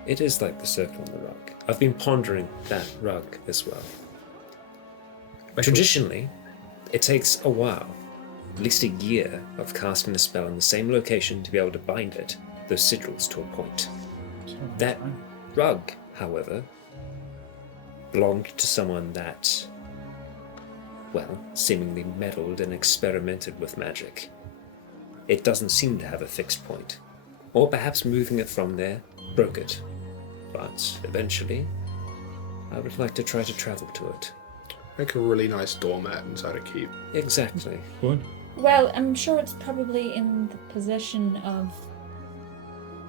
It is like the circle on the rug. I've been pondering that rug as well. Traditionally, it takes a while, at least a year, of casting a spell in the same location to be able to bind it, those sigils, to a point. That rug, however, belonged to someone that, well, seemingly meddled and experimented with magic. It doesn't seem to have a fixed point. Or perhaps moving it from there broke it. But eventually, I would like to try to travel to it. Make a really nice doormat inside a keep. Exactly. What? Well, I'm sure it's probably in the possession of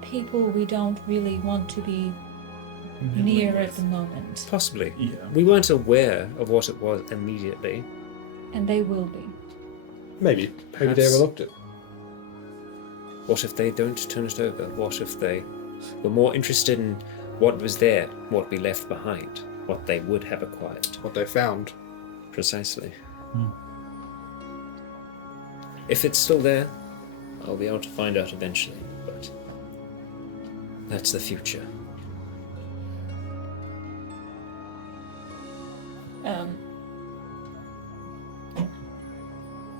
people we don't really want to be near at the moment. Possibly. Yeah. We weren't aware of what it was immediately. And they will be. Maybe they Perhaps. overlooked it. What if they don't turn it over? What if they were more interested in what was there, what we left behind, what they would have acquired? What they found. Precisely. If it's still there, I'll be able to find out eventually, but that's the future.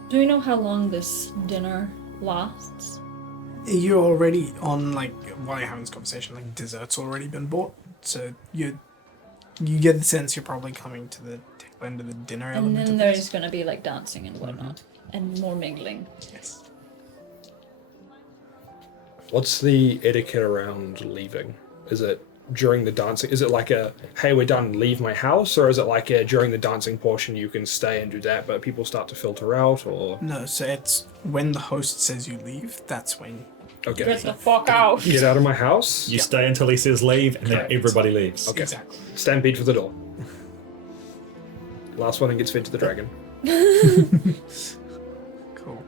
Do we know how long this dinner lasts? You're already on, like, while you're having this conversation, like, dessert's already been bought. So you get the sense you're probably coming to the tail end of the dinner And element then of there's this. going to be like dancing and whatnot, and more mingling. Yes. What's the etiquette around leaving? Is it during the dancing? Is it like a, hey, we're done, leave my house? Or is it like a, during the dancing portion you can stay and do that, but people start to filter out? Or No, so it's when the host says you leave, that's when. okay, Get the fuck out! get out of my house. You stay until he says leave, and then Correct. everybody leaves. Okay. Exactly. Stampede for the door. Last one and gets fed to the dragon. Cool.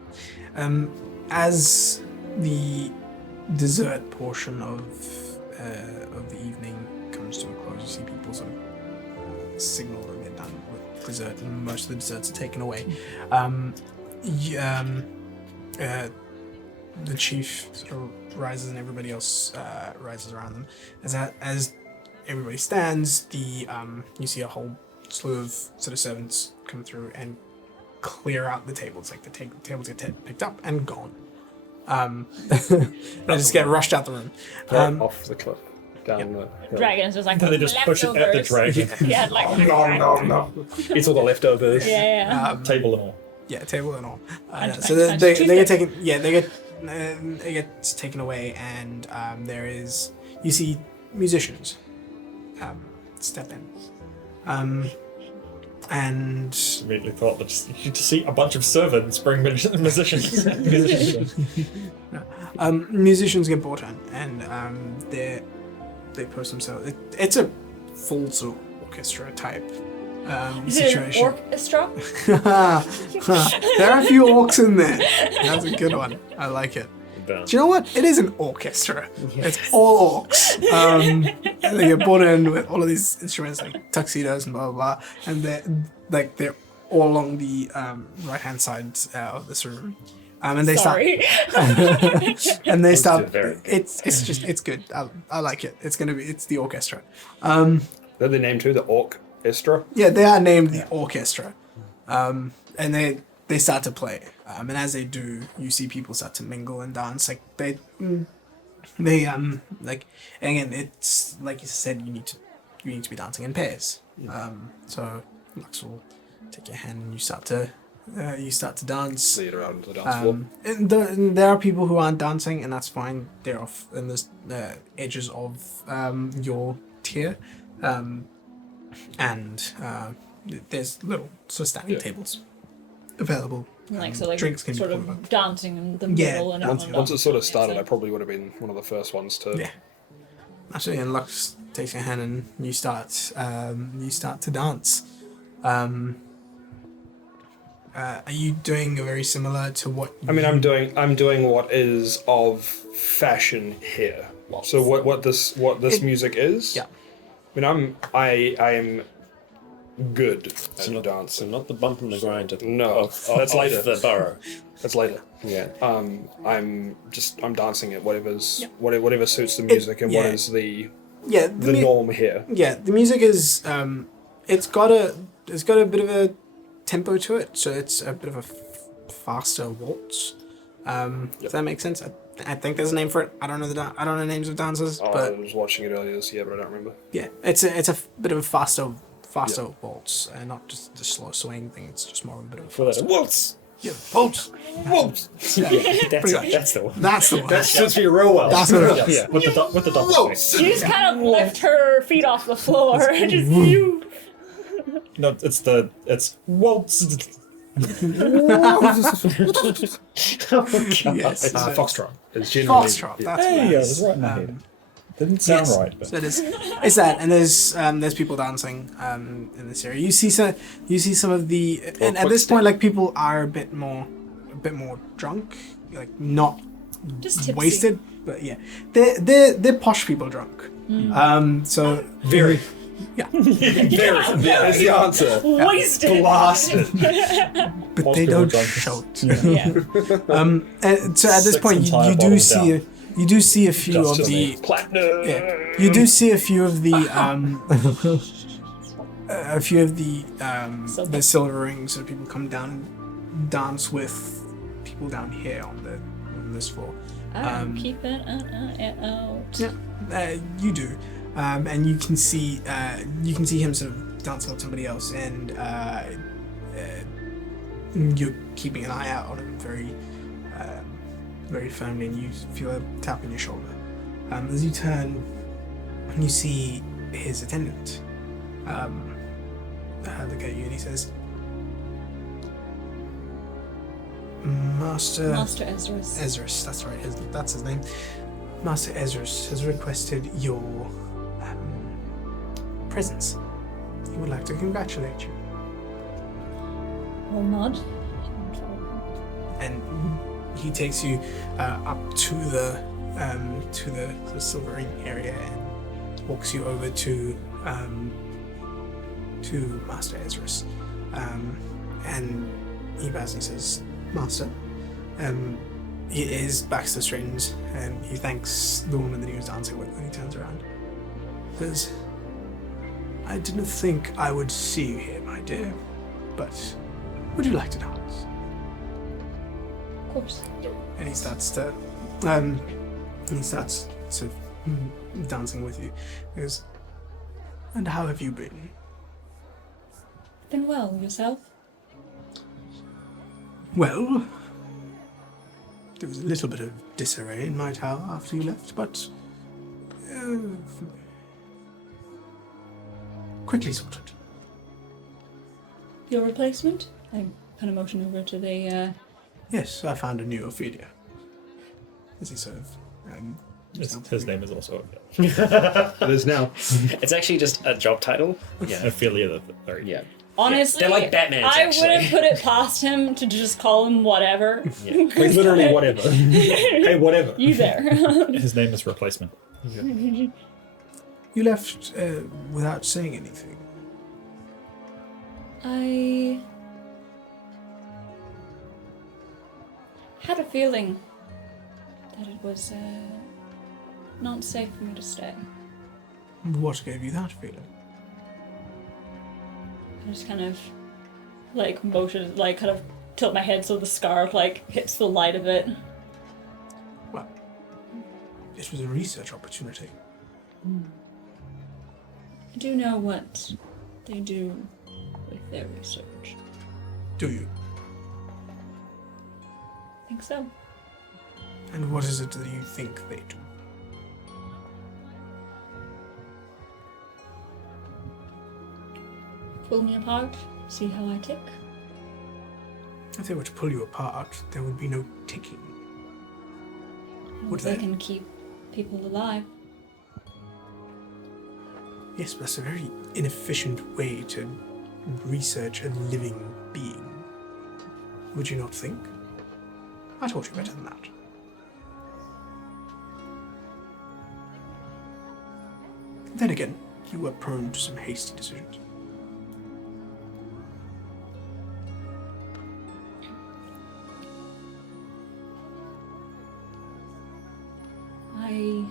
As the dessert portion of the evening comes to a close, you see people sort of signal that they're done with dessert, and most of the desserts are taken away. The chief sort of rises, and everybody else rises around them. As everybody stands, you see a whole slew of sort of servants come through and clear out the tables. Like the tables get picked up and gone. They just get rushed out the room. Off the cliff. Down the hill. Dragons just like Then they just push it at the leftovers. dragon. Yeah, like No. It's all the leftovers. yeah. Table and all. Yeah, table and all. And So French they Tuesday. get taken. Yeah, it gets taken away, and you see musicians step in, and Immediately thought that you just see a bunch of servants bring musicians. musicians get brought in, and they post themselves. It's a full sort of orchestra type Is it an situation. orchestra? There are a few orcs in there. That's a good one. I like it. Do you know what? It is an orchestra. It's all orcs. And they get brought in with all of these instruments like tuxedos and blah blah blah, and they're all along the right hand side of this room. And they Sorry. start and they start. very good. It's good. I like it. It's the orchestra. They're the name too, the orchestra. Yeah, they are named the orchestra, and they start to play. And as they do, you see people start to mingle and dance. Like they like, again, it's like you said, you need to be dancing in pairs. So Lux will take your hand and you start to dance. Lead around to the dance floor. And there are people who aren't dancing, and that's fine. They're off in the edges of your tier, and there's little sort of standing tables available. Like so, like drinks can sort be of pulled up. dancing in the Yeah, middle and dancing. everyone Once it sort of started, I dancing. probably would have been one of the first ones to. Yeah, absolutely. And Lux takes your hand and you start to dance. Are you doing very similar to what? I mean, I'm doing what is of fashion here. So what this music is? Yeah. I mean, I am good at So dancing. not the bump and the grind of, No, that's of later. the burrow. That's later. Yeah. I'm dancing it. Whatever suits the music and what yeah. is the Yeah, norm here. Yeah, the music is it's got a bit of a tempo to it, so it's a bit of a faster waltz. Does that make sense? I think there's a name for it. I don't know I don't know names of dances, I but was watching it earlier this year, but I don't remember. yeah, it's a bit of a faster waltz, and not just the slow swing thing. It's just more of a bit of a For that, faster. waltz. Yeah, bolts. Bolts. Yeah, pretty much. that's the one. That's the one. That suits me real well. That's what it is. Yeah. With the double space. She just kind of lift her feet off the floor and just you. No, it's waltz. Yes. Foxtrot is generally. Foxtrot. That's Hey, what I it was is. right in my head. Didn't sound yes. right, but So it's that, and there's people dancing in this area. You see some of the, and at this point, like people are a bit more drunk, like not Just tipsy. wasted, but yeah, they're posh people drunk. So Very. Yeah. Very. That's the answer. Wasted. Blasted. but Most they people don't drunk. shout. Yeah. And so at this Six point, entire you do bottles see down. you do see a few Just of to the me. Platinum. yeah, you do see a few of the the silver rings that people come down and dance with people down here on this floor. I'm keeping an eye out. Yeah, you do, and you can see him sort of dancing with somebody else, and you're keeping an eye out on him very firmly, and you feel a tap on your shoulder. As you turn, you see his attendant look at you, and he says, Master Ezra's. Ezra's, that's right, that's his name. Master Ezra's has requested your presence. He would like to congratulate you. I'll nod. And he takes you up to the silver ring area and walks you over to Master Ezra's. And he bows and says, Master. His back's to straightened, and he thanks the woman that he was dancing with when he turns around. Says, I didn't think I would see you here, my dear, but would you like to dance? Of course. And he starts to sort of dancing with you. He goes, and how have you been? Been well, yourself? Well, there was a little bit of disarray in my tower after you left, but quickly sorted. Your replacement? I kind of motion over to the. Yes, I found a new Ophelia. As he sort of his name is also It is now. It's actually just a job title. Yeah. Ophelia. Yeah. Honestly, They're like Batmans, I actually. wouldn't put it past him to just call him whatever. Yeah. Like literally whatever. Hey, whatever. You there? His name is Replacement. You left without saying anything. I had a feeling that it was not safe for me to stay. What gave you that feeling? I just kind of like motion, like kind of tilt my head so the scarf like hits the light of it. Well, it was a research opportunity. I do know what they do with their research. Do you? I think so. And what is it that you think they do? Pull me apart, see how I tick. If they were to pull you apart, there would be no ticking. Would They they? can keep people alive. Yes, but that's a very inefficient way to research a living being. Would you not think? I taught you better than that. Then again, you were prone to some hasty decisions. I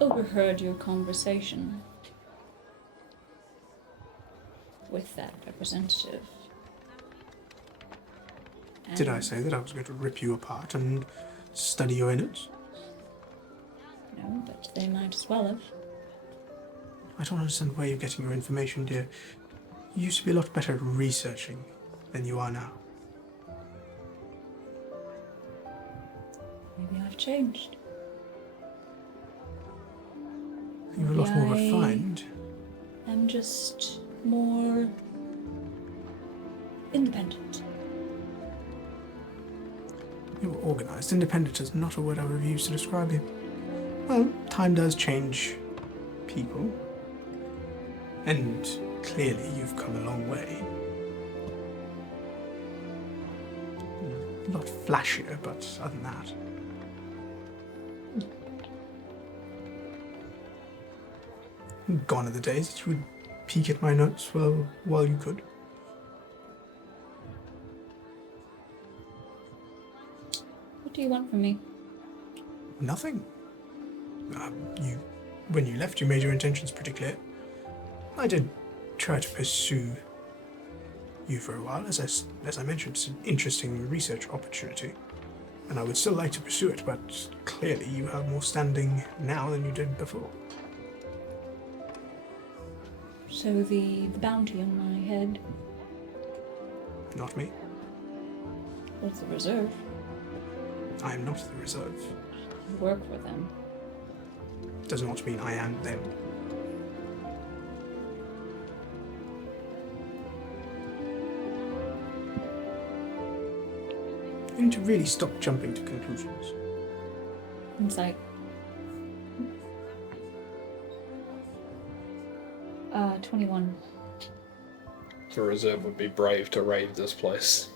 overheard your conversation with that representative. Did I And- say that I was going to rip you apart and study your innards? No, but they might as well have. I don't understand where you're getting your information, dear. You used to be a lot better at researching than you are now. Maybe I've changed. You're a lot more Maybe I- refined. I'm just more independent. You're organised. Independent is not a word I would have used to describe you. Well, time does change people. And clearly you've come a long way. A lot flashier, but other than that. Gone are the days that you would peek at my notes while you could. What do you want from me? Nothing. When you left, you made your intentions pretty clear. I did try to pursue you for a while, as I mentioned. It's an interesting research opportunity, and I would still like to pursue it, but clearly you have more standing now than you did before. So the bounty on my head Not me. was the reserve. I am not the reserve. I work for them. Does not mean I am them. You need to really stop jumping to conclusions. Insight. 21. The reserve would be brave to raid this place.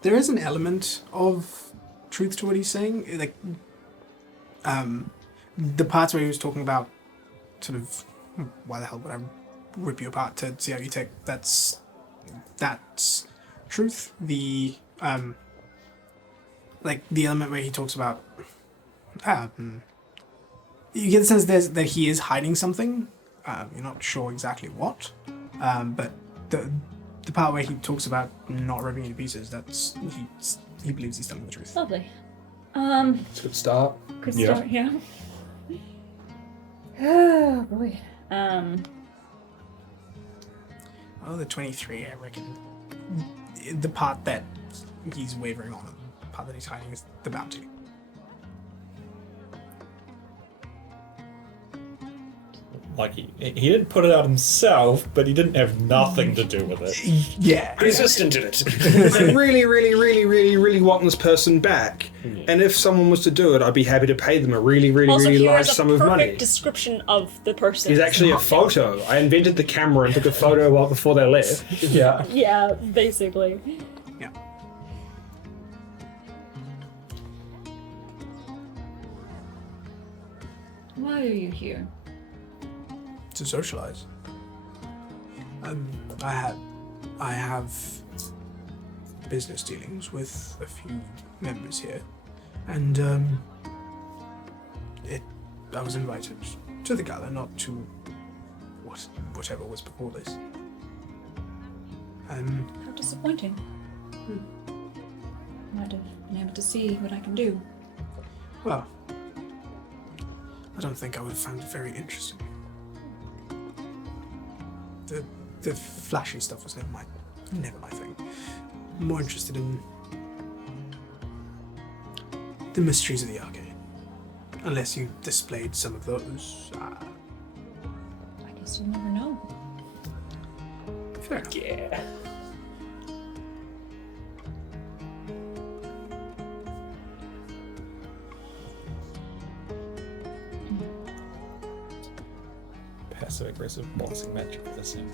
There is an element of truth to what he's saying. Like, the parts where he was talking about sort of, why the hell would I rip you apart to see how you take, that's truth. The, like, the element where he talks about, you get the sense that he is hiding something. You're not sure exactly what, but the part where he talks about not ripping you to pieces, that's he believes he's telling the truth. Lovely. It's a good start. Good Yeah. start, yeah. Oh boy. Oh, the 23, I reckon. The part that he's wavering on, the part that he's hiding is the bounty. Like, he didn't put it out himself, but he didn't have nothing to do with it. Yeah. Resistant to it. I really, really, really, really, really want this person back. And if someone was to do it, I'd be happy to pay them a really, really, Also, really large here's a sum of perfect money. description of the person. It's actually a photo. I invented the camera and took a photo before they left. Yeah. Yeah, basically. Yeah. Why are you here? To socialize. I have business dealings with a few members here, and I was invited to the gala, not to whatever was before this. How disappointing. Might have been able to see what I can do. Well, I don't think I would have found it very interesting. The flashy stuff was never my thing. More interested in the mysteries of the arcade. Unless you displayed some of those. I guess you'll never know. Fair enough. Yeah. Passive aggressive boxing match for this thing.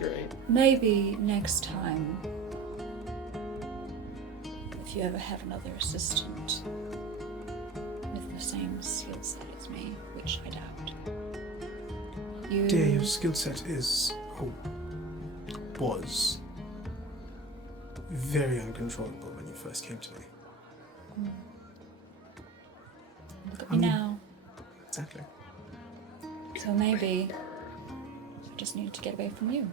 Great. Maybe next time, if you ever have another assistant with the same skill set as me, which I doubt, Dear, your skill set was very uncontrollable when you first came to me. look at me now. Exactly. So maybe I just needed to get away from you.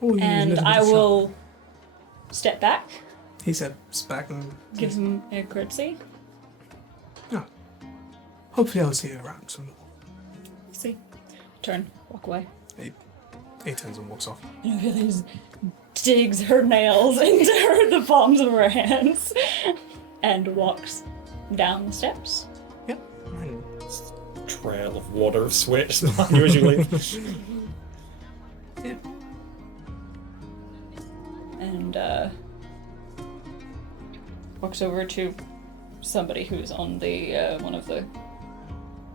Oh, you need a And little bit I of shot. will step back, He steps back and gives him a curtsy. hopefully I'll see you around some more. See. turn, walk away. He turns and walks off. And Ophelia just digs her nails into the palms of her hands and walks down the steps. Yep. And Trail of water of sweat usually. yeah. And walks over to somebody who's on the one of the.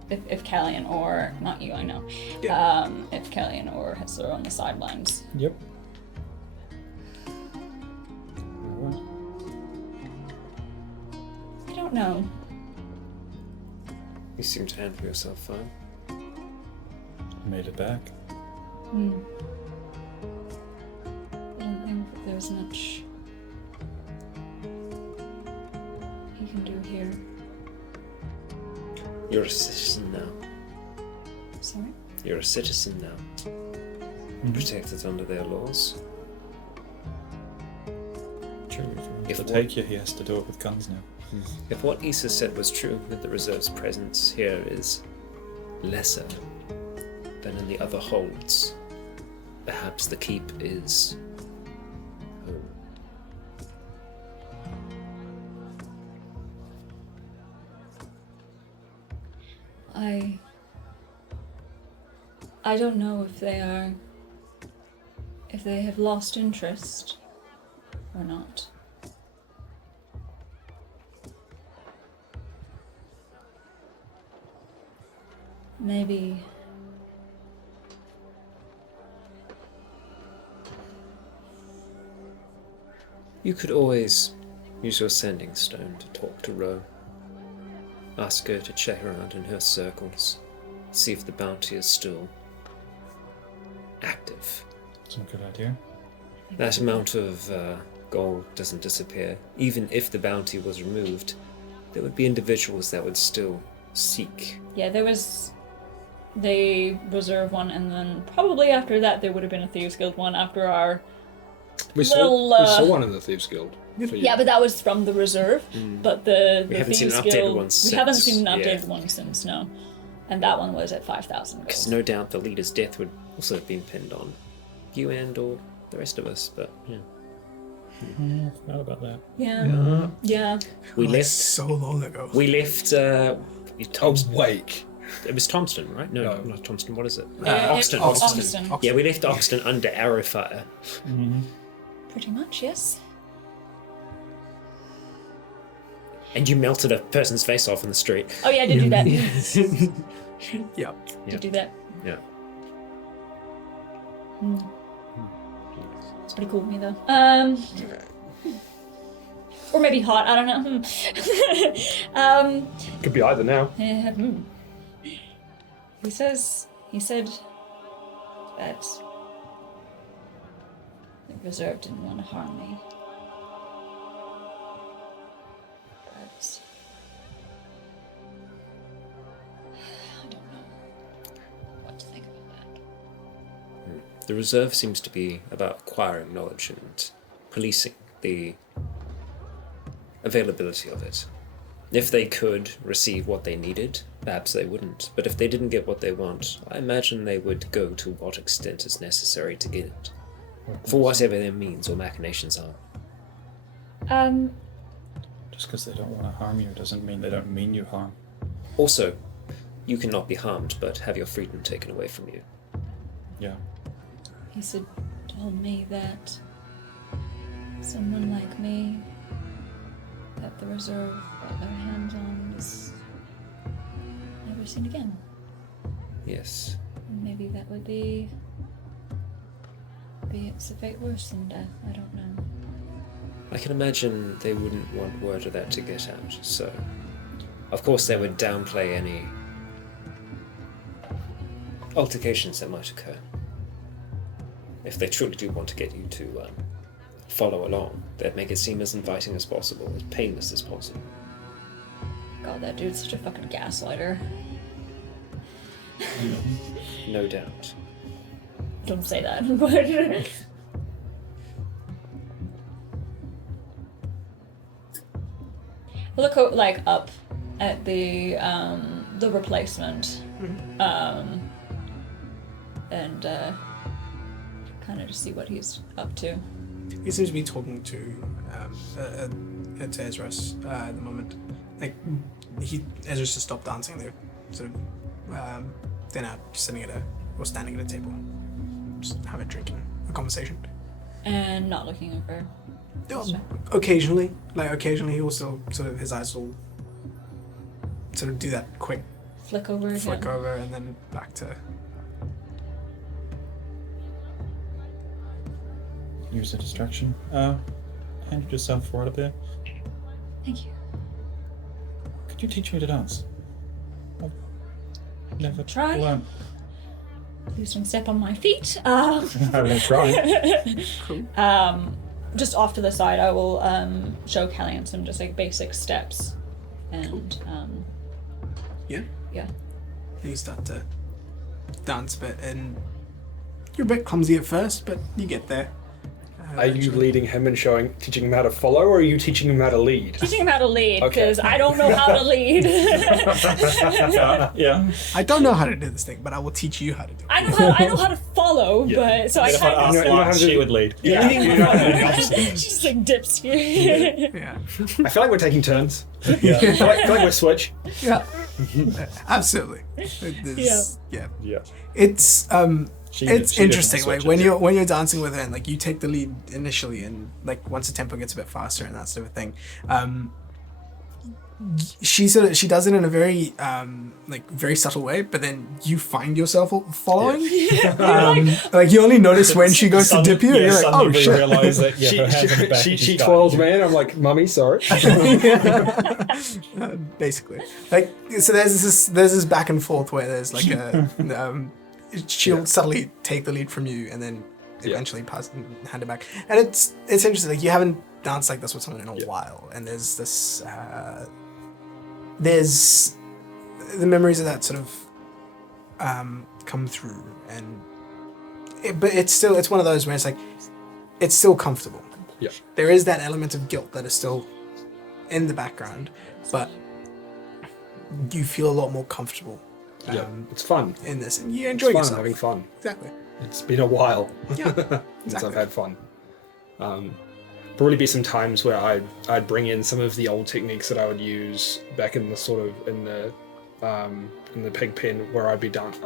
If Callian or not you, I know. Yeah. If Callian or Hessler are on the sidelines. Yep. I don't know. You seem to handle yourself fine. Made it back. I don't think that there's much he can do here. You're a citizen now. Sorry? You're a citizen now. Protected under their laws. True. If If to what- take you, he has to do it with guns now. If what Issa said was true, that the reserve's presence here is lesser than in the other holds, perhaps the keep is home. I don't know if they have lost interest or not. Maybe You could always use your sending stone to talk to Ro. Ask her to check around in her circles, see if the bounty is still active. Some good idea. That amount of gold doesn't disappear. Even if the bounty was removed, there would be individuals that would still seek. yeah, there was the reserve one, and then probably after that there would have been a Thieves Guild one after our We little. saw one in the Thieves Guild. for you. Yeah, but that was from the reserve. But the We haven't seen Thieves an updated Guild, one we haven't since, seen an updated yeah. one since, no. And that one was at 5,000 Because gold. no doubt the leader's death would also have been pinned on you and or the rest of us, but yeah. Yeah, forgot about that. Yeah. We Like, left. so long ago. We left. Thompson. Wake. It was Thompson, right? No, No. not Thompson. What is it? Oxton. Oxton. Yeah, we left Oxton under arrow fire. Pretty much, yes. And you melted a person's face off in the street. Oh yeah, I did do that. Yeah. Did do that. Yeah. It's pretty cool with me though. Or maybe hot, I don't know. Could be either now. He said that the reserve didn't want to harm me. But I don't know what to think about that. The reserve seems to be about acquiring knowledge and policing the availability of it. If they could receive what they needed, perhaps they wouldn't. But if they didn't get what they want, I imagine they would go to what extent is necessary to get it. For whatever their means or machinations are. Just because they don't want to harm you doesn't mean they don't mean you harm. Also, you cannot be harmed, but have your freedom taken away from you. Yeah. He told me that someone like me that the reserve got their hands on is never seen again. Yes. And maybe that would be it's a fate worse than death. I don't know. I can imagine they wouldn't want word of that to get out, so... Of course they would downplay any altercations that might occur. If they truly do want to get you to follow along, they'd make it seem as inviting as possible, as painless as possible. God, that dude's such a fucking gaslighter. No doubt. Don't say that, but look like up at the replacement. and kind of just see what he's up to. He seems to be talking to Ezra's at the moment. Like Ezra's just stopped dancing. They're sort of they're now standing at a table, just have a drink and a conversation. And not looking over. Occasionally he also sort of his eyes will sort of do that quick Flick over and then back to. Use a distraction. Hand yourself right up there. Thank you. Could you teach me to dance? I've never Try. learned. Please don't step on my feet. I'm gonna try. Just off to the side, I will show Callian some just like basic steps, and Yeah. yeah. You start to dance a bit, and you're a bit clumsy at first, but you get there. Are you leading him and teaching him how to follow, or are you teaching him how to lead? Teaching him how to lead, Okay. because I don't know how to lead. Yeah. I don't know how to do this thing, but I will teach you how to do it. I know how to follow, but so I If I kind of asked You know how Lance, to- she would lead. just like dips. Yeah. I feel like we're taking turns. Yeah. I feel like we're switch. Yeah. Absolutely. Yeah. Yeah. It's She it's did interesting. different Like switches. when you're dancing with her, and like you take the lead initially, and like once the tempo gets a bit faster and that sort of thing. She does it in a very like very subtle way, but then you find yourself following. Like you only notice when she goes to dip you, and you're like, oh shit. Realize that, yeah, her hands on the back and She she's got twirls you. me, and I'm like, "Mummy, sorry." Basically, like so there's this back and forth where there's like a she'll subtly take the lead from you and then eventually pass and hand it back, and it's interesting. Like you haven't danced like this with someone in a while, and there's this there's the memories of that sort of come through, and but it's one of those where it's like it's still comfortable. Yeah. There is that element of guilt that is still in the background, but you feel a lot more comfortable Yeah, it's fun. in this, and you It's enjoy fun yourself. having fun. Exactly. It's been a while Yeah. since Exactly. I've had fun. Probably be some times where I'd bring in some of the old techniques that I would use back in the in the pig pen where I'd dance.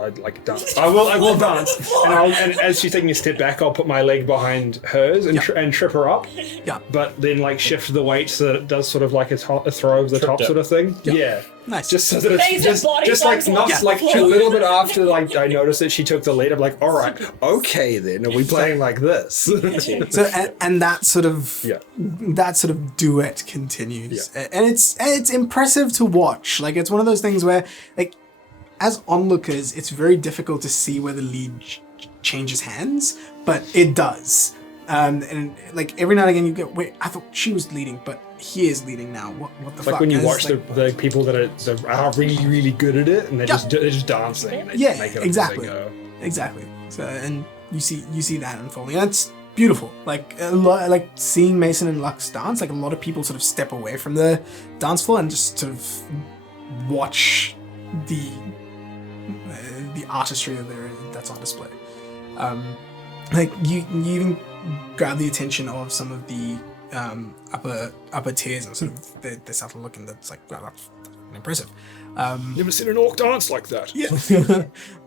I will dance. And as she's taking a step back, I'll put my leg behind hers and trip her up. Yeah. But then like shift the weight so that it does sort of like a throw over the top dip. sort of thing. Yeah. Nice. Just so that it's Laser body just like parts not on like the a floor. little bit after like I noticed that she took the lead. I'm like, all right, okay then, are we playing like this? So and that sort of Yeah. that sort of duet continues, and it's impressive to watch. Like it's one of those things where like as onlookers, it's very difficult to see where the lead changes hands, but it does. And like every now and again you go, wait, I thought she was leading, but he is leading now. What the fuck? Like when you And it's watch like, the people that are really really good at it, and they're just dancing. And they Yeah, make it up exactly. As they go. Exactly. So and you see that unfolding. And it's beautiful. Like a lot, like seeing Mason and Lux dance. Like a lot of people sort of step away from the dance floor and just sort of watch the artistry that's on display. Like you even grab the attention of some of the upper tiers and sort of the subtle look, and that's like, wow, that's impressive. Never seen an orc dance like that. Yeah,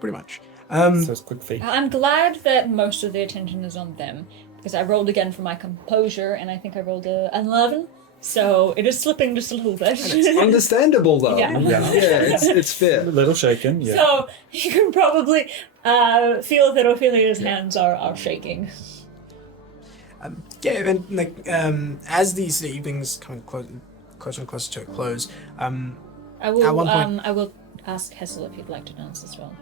pretty much. So it's quick feet. I'm glad that most of the attention is on them, because I rolled again for my composure, and I think I rolled an 11, so it is slipping just a little bit. It's understandable though. Yeah. It's fair. A little shaken, yeah. So you can probably feel that Ophelia's hands are shaking. Yeah, and like as these evenings coming closer and closer to a close, I At will one point- I will ask Hessel if you'd like to dance as well.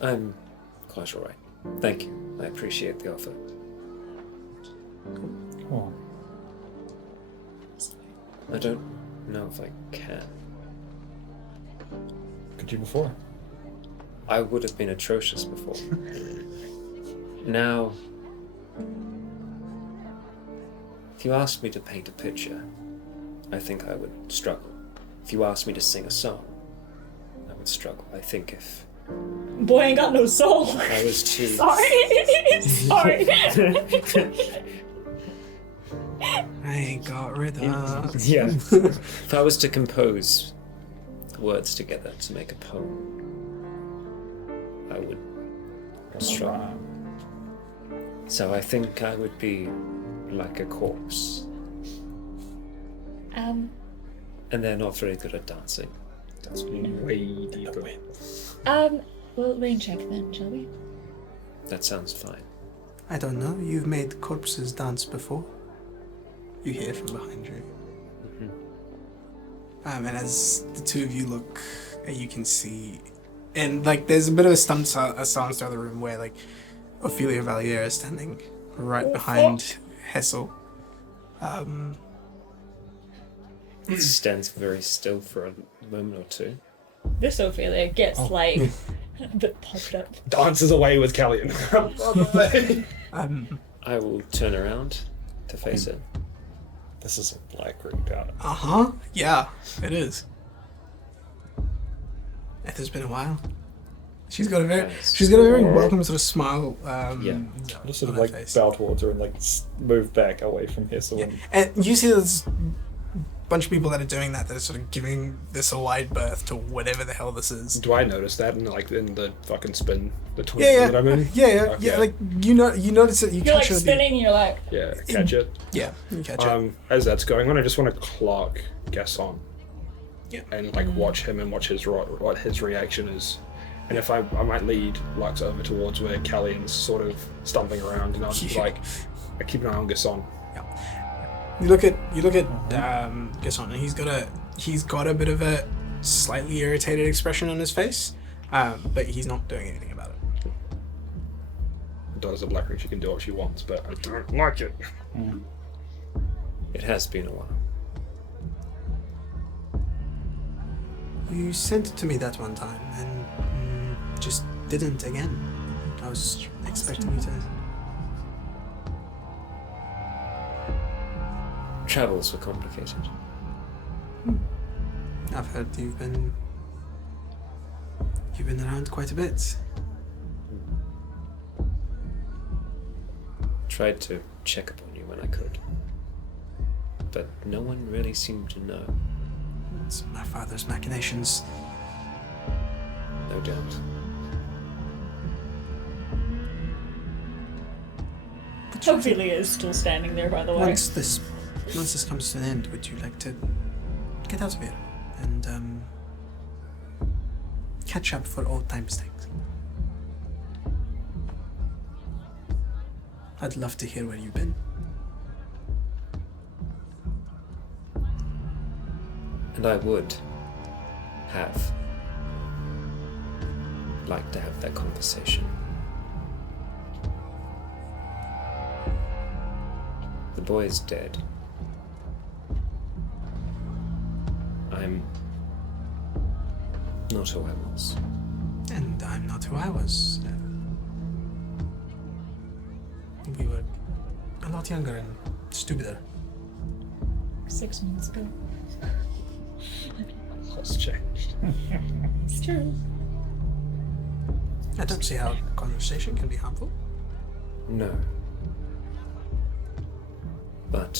I'm quite all right. Thank you. I appreciate the offer. Come on. I don't know if I can. Could you before? I would have been atrocious before. Now, if you asked me to paint a picture, I think I would struggle. If you asked me to sing a song, I would struggle. I think if Boy ain't got no soul. I was too. Sorry. Sorry. I got rid of. Yeah. If I was to compose words together to make a poem, I would struggle. So I think I would be like a corpse. And they're not very good at dancing. That's way deeper. We'll rain check then, shall we? That sounds fine. I don't know. You've made corpses dance before. You hear from behind you. And as the two of you look, you can see, and like there's a bit of a silence throughout the room where like Ophelia Valier is standing right behind Hessel. It stands very still for a moment or two. This Ophelia gets like a bit popped up. Dances away with Callian. I will turn around to face it. This is a black group out. Yeah, it is. It has been a while. She's got a very welcome sort of smile. Yeah. I'll just sort of on her like face. bow towards her and like move back away from Hessel. Yeah. And you see there's a bunch of people that are doing that are sort of giving this a wide berth to whatever the hell this is. Do I notice that in the fucking spin, the twin Yeah, that I'm in? yeah. Like you notice it. You You're like catch it. spinning and you're like, Yeah, catch it. Yeah, you catch it. As that's going on, I just want to clock Gaston. Yeah. And like watch him and watch what his reaction is. And if I might lead Lux over towards where Callian's sort of stumbling around, and I'll just like I keep an eye on Gaston. You look at Gaston, and he's got a bit of a slightly irritated expression on his face, but he's not doing anything about it. Does the Black Ring, she can do what she wants, but I don't like it. It has been a while. You sent it to me that one time, and just didn't again. I was expecting you to. Travels were complicated. I've heard you've been around quite a bit. Tried to check upon you when I could. But no one really seemed to know. It's my father's machinations. No doubt. Ophelia is still standing there, by the way. Once this comes to an end, would you like to get out of here and catch up for old times' sake? I'd love to hear where you've been. And I would have liked to have that conversation. The boy is dead. I'm not who I was. And I'm not who I was. We were a lot younger and stupider. 6 months ago. What's changed? It's true. I don't see how conversation can be harmful. No. But,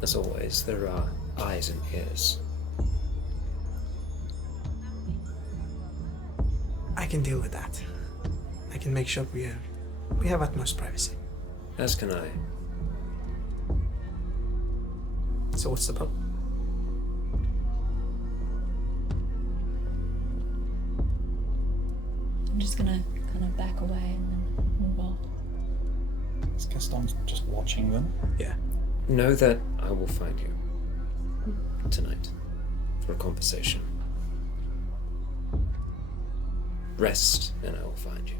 as always, there are eyes and ears. I can deal with that. I can make sure we have utmost privacy. As can I. So what's the problem? I'm just gonna kind of back away and then move on. Is Gaston just watching them? Yeah. Know that I will find you tonight for a conversation. Rest, and I will find you.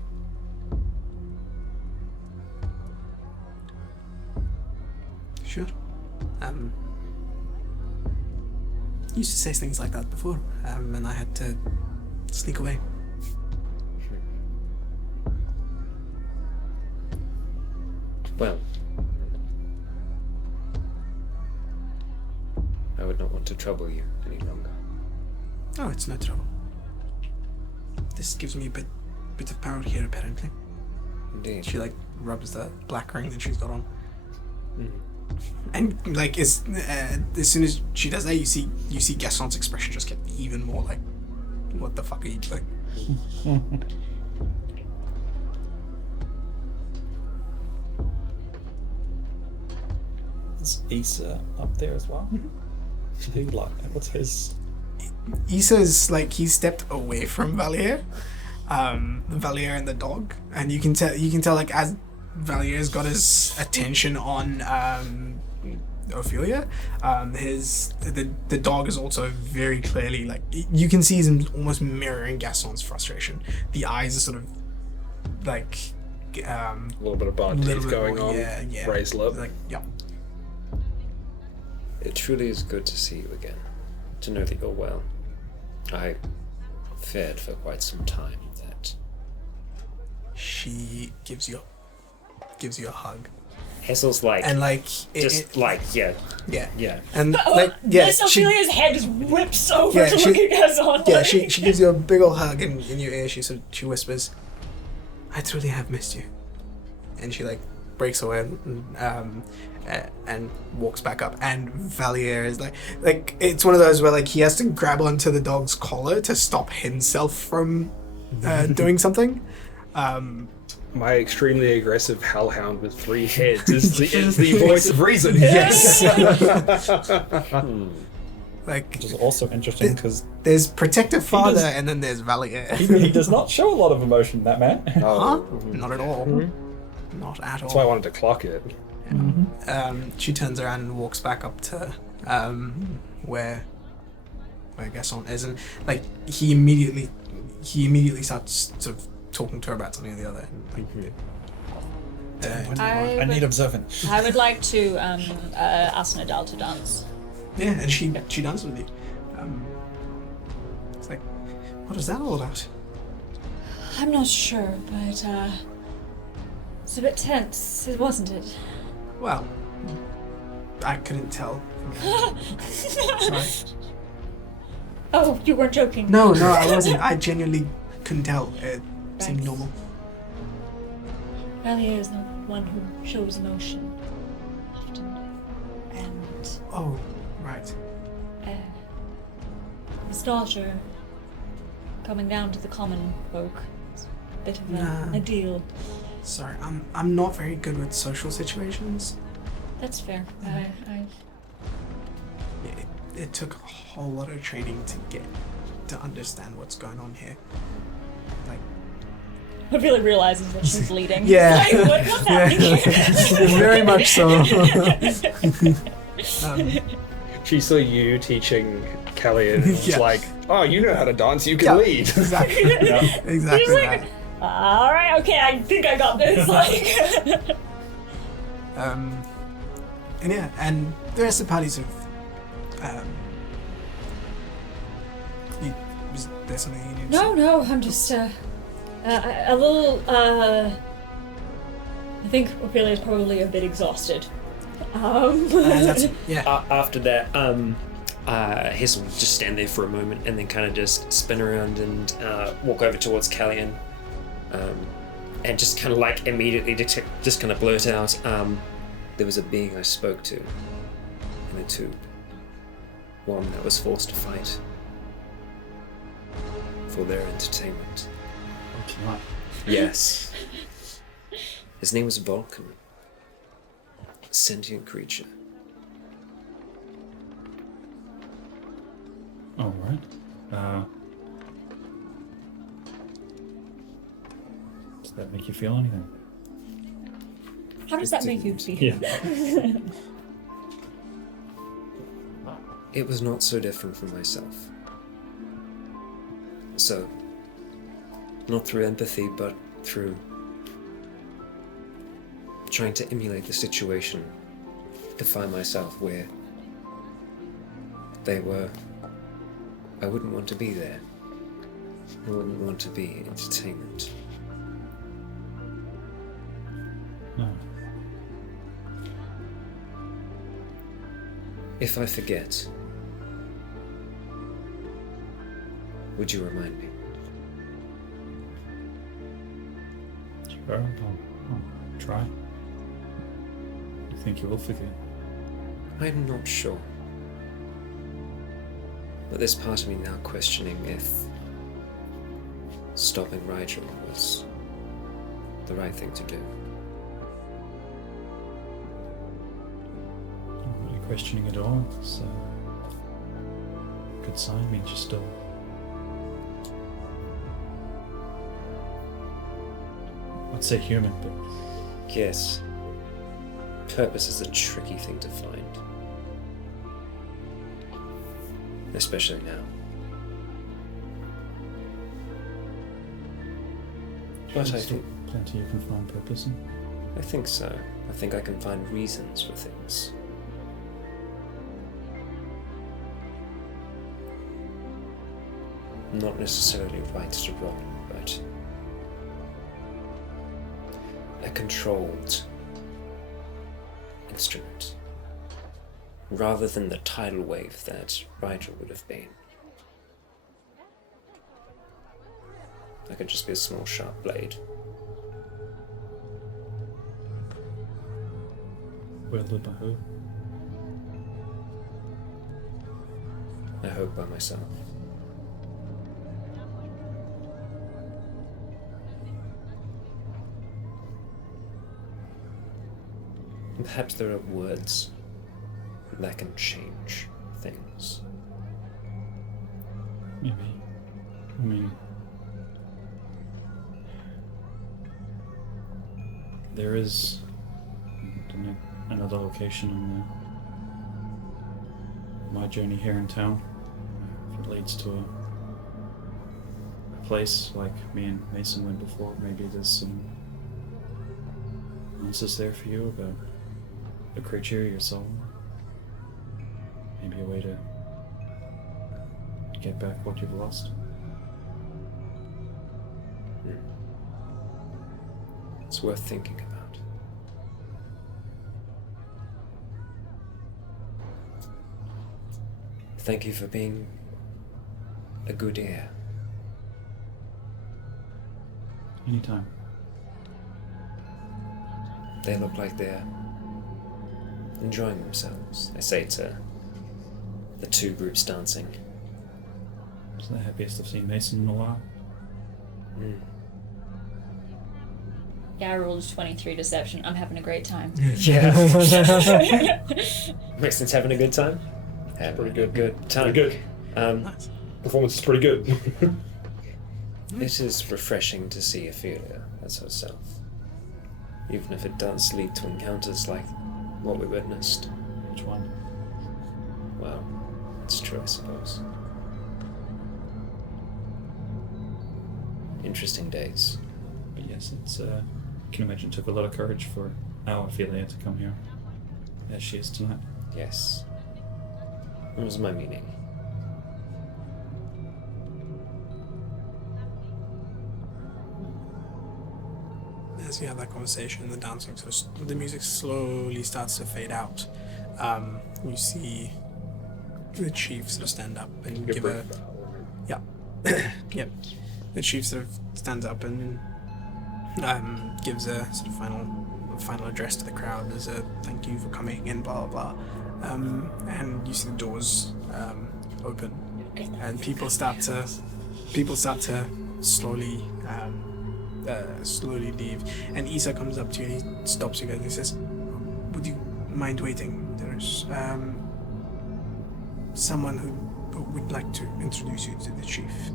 Sure. Used to say things like that before, and I had to sneak away. Well, I would not want to trouble you any longer. Oh, it's no trouble. This gives me a bit of power here, apparently. Indeed. She like rubs the black ring that she's got on. Mm. And like as soon as she does that, you see Gaston's expression just get even more like, what the fuck are you doing? Is Issa up there as well? He, like, what's his? Issa's like he stepped away from Valier, Valier and the dog, and you can tell like as Valier's got his attention on Ophelia, the dog is also very clearly like you can see him almost mirroring Gaston's frustration. The eyes are sort of like A little bit of bad teeth going on. Yeah. Raised lip. Like yeah. It truly is good to see you again, to know that you're well. I feared for quite some time that... She gives you a hug. Hessel's like... And like yeah. Yeah. And like Miss Ophelia's head just whips over Yeah, to she- look at Gaston. yeah, she gives you a big ol' hug in your ear. She whispers, "I truly have missed you," and she like breaks away and walks back up. And Valier is like it's one of those where like he has to grab onto the dog's collar to stop himself from doing something. My extremely aggressive hellhound with 3 heads is the voice of reason. Yes. Like Which is also interesting because there's protective father does- and then there's Valier. he does not show a lot of emotion, that man. Huh? Not at all. Not at That's why I all. wanted to clock it. She turns around and walks back up to where Gaston is, and like he immediately starts sort of talking to her about something or the other. And, like, I need observant. I would like to ask Nadal to dance. yeah, and she dances with you. It's like, what is that all about? I'm not sure, but it's a bit tense, wasn't it? Well, I couldn't tell. Sorry. Oh, you weren't joking. No, I wasn't. I genuinely couldn't tell. It seemed Right. normal. Valier is not one who shows emotion often, and Oh, right. his daughter coming down to the common folk is a bit of Nah. a deal. Sorry, I'm not very good with social situations. That's fair. It took a whole lot of training to get to understand what's going on here. Like, Ophelia realizes that she's leading. Yeah. Like, what's happening here? very much so. She saw you teaching Kelly and was Yeah. like, "Oh, you know how to dance. You can Yeah. lead." Exactly. Exactly She's like, that. all right, okay, I think I got this. Like, And yeah, and the rest of the party sort of. Was there something you needed to say? no, I'm just a little. I think Ophelia's probably a bit exhausted. Yeah. After that, Hessel will just stand there for a moment and then kind of just spin around and walk over towards Callian, and just kind of like immediately just kind of blurt out, there was a being I spoke to in a tube. One that was forced to fight for their entertainment. Okay. Yes. His name was Vulcan. A sentient creature. All right. Does that make you feel anything? How does that make you feel? Yeah. It was not so different from myself. So, not through empathy, but through trying to emulate the situation to find myself where they were. I wouldn't want to be there. I wouldn't want to be entertainment. No. If I forget, would you remind me? Sure, I'll try. You think you will forget? I'm not sure. But there's part of me now questioning if stopping Rigel was the right thing to do. I'm not questioning it all. It's a good sign. Means you're still. I'd say human, but Yes. Purpose is a tricky thing to find. Especially now. But I there's think plenty you can find purpose in. I think so. I think I can find reasons for things. Not necessarily right to wrong, but a controlled instrument. Rather than the tidal wave that Rigel would have been. I could just be a small sharp blade. Wielded by who? I hope by myself. Perhaps there are words that can change things. Maybe. I mean, there is another location in my journey here in town. If it leads to a place like me and Mason went before, maybe there's some answers there for you about the creature, your soul. Maybe a way to get back what you've lost. It's worth thinking about. Thank you for being a good ear. Anytime. They look like they're enjoying themselves. I say to the two groups dancing. It's the happiest I've seen Mason in a while. Yeah, I rolled 23 deception. I'm having a great time. Yeah. Mason's having a good time? Pretty good. Good time. Pretty good. Nice. Performance is pretty good. It is refreshing to see Ophelia as herself. Even if it does lead to encounters like what we witnessed. Which one? Well, it's true, I suppose. Interesting days. But yes, it's I can imagine it took a lot of courage for our Ophelia to come here, as she is tonight. Yes. What was my meaning? As you have that conversation, the dancing, the music slowly starts to fade out. You see the chief sort of stand up and give a... Yeah. Yep. The chief sort of stands up and gives a sort of final address to the crowd as a thank you for coming and blah blah blah. And you see the doors open, and people start to slowly leave. And Isa comes up to you and he stops you guys and he says, "Would you mind waiting? There's someone who would like to introduce you to the chief."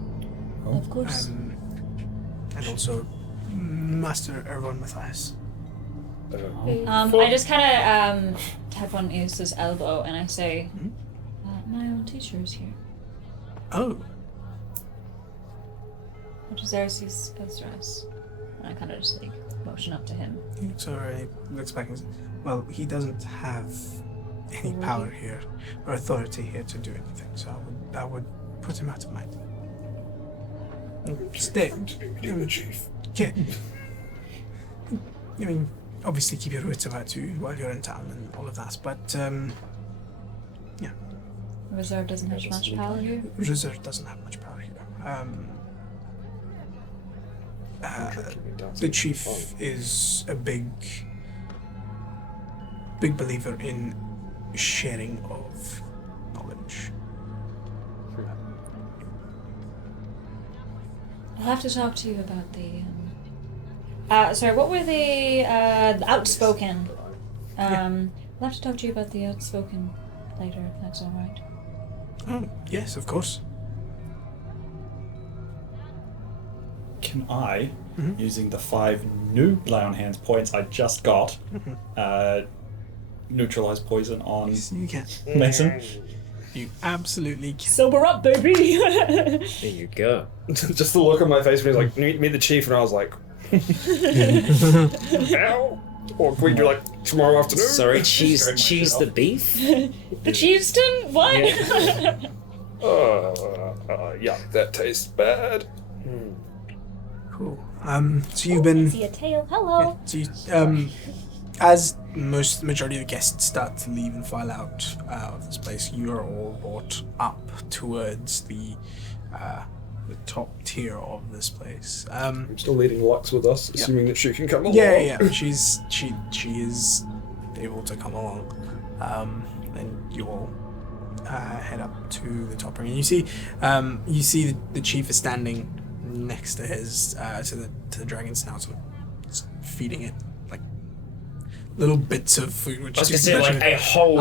Of course. And also Master Erwan Matthias. I just kind of tap on Isa's elbow and I say, my old teacher is here. Oh. What is Xerxes Pestras? And I kind of just like motion up to him. He looks over and he looks back and says, well, he doesn't have any power here or authority here to do anything, so I would put him out of mind. Stay. You're the chief. Yeah. I mean, obviously keep your wits about you while you're in town and all of that, but yeah. Reserve doesn't have much power here. Reserve doesn't have much power here. the chief is a big believer in sharing of knowledge. I'll have to talk to you about the. Sorry, what were the outspoken? I'll have to talk to you about the outspoken later, if that's all right. Oh, yes, of course. Can I, using the 5 new Lay on Hands points I just got, neutralize poison on Yes, you can. Mason? You absolutely can. Sober up, baby! There you go. Just the look on my face when he's like, meet the chief, and I was like, ow. Or can we do like tomorrow afternoon? Sorry, cheese the beef? The chieftain? What? Yeah, that tastes bad. Cool. So you've been. See a tail. Hello. So you, as majority of the guests start to leave and file out of this place, you are all brought up towards the top tier of this place. I'm still leading Lux with us, assuming that she can come along. Yeah. She is able to come along. And you all head up to the top ring. And you see the chief is standing next to his to the dragon's snout, sort of feeding it like little bits of food. Which I was is gonna say like a whole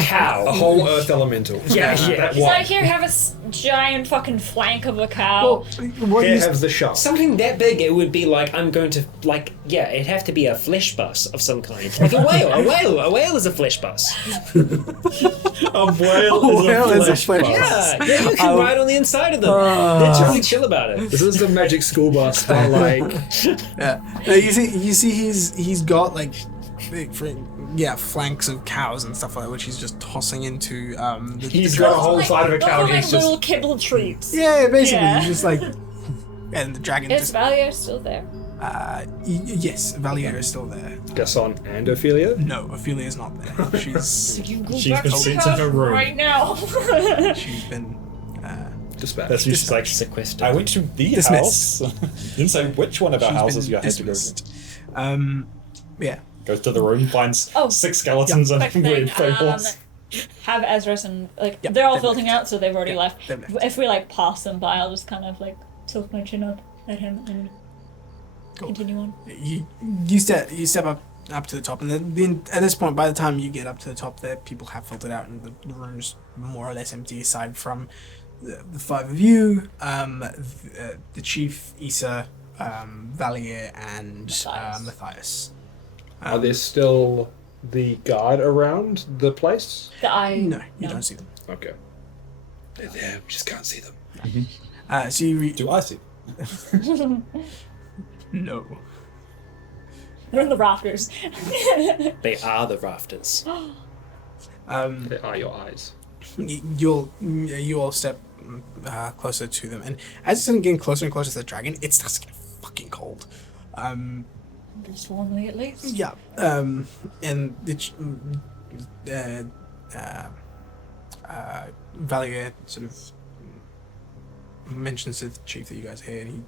cow. A whole earth elemental. Yeah. That He's one. like, here, have a giant fucking flank of a cow. What Here you has the shark. Something that big, it would be like, I'm going to, like, yeah, it'd have to be a flesh bus of some kind. Like a whale is a flesh bus. A whale is a flesh bus. Yeah, you can ride on the inside of them. They're totally chill about it. This is the magic school bus, but like, Yeah. No, you see he's got like flanks of cows and stuff like that, which he's just tossing into he's got a whole side of a Those cow. are like He's just little kibble treats. yeah, basically Yeah. he's just like, and the dragon Is just Valia still there? yes, Valier is still there. Gasson and Ophelia. No, Ophelia's not there. She's You go She's back been to sent the to house her room. right now. she's been Dispatched. That's just like, Sequestered. I went to the Dismissed. house. Didn't say which one of our she's houses been you had to go. dismissed. Yeah. Goes to the room, finds Oh, 6 skeletons and quick weird thing, fables. have Ezra's and Yep, they're all they've filtering left. out, so they've already Yep, left. they've left. If we like pass them by, I'll just kind of like tilt my chin up at him and Cool. continue on. You step up to the top, and then at this point, by the time you get up to the top, there people have filtered out, and the room's more or less empty aside from the 5 of you, the chief, Issa, Valier, and Matthias. Are there still the guard around the place? No, you don't see them. Okay. They're there. We just can't see them. So you Do I see? no. They're in the rafters. They are the rafters. They are your eyes. You all step closer to them, and as it's getting closer and closer to the dragon, it starts to get fucking cold. Just warmly at least. Yeah. And the Valier sort of mentions to the chief that you guys are here, and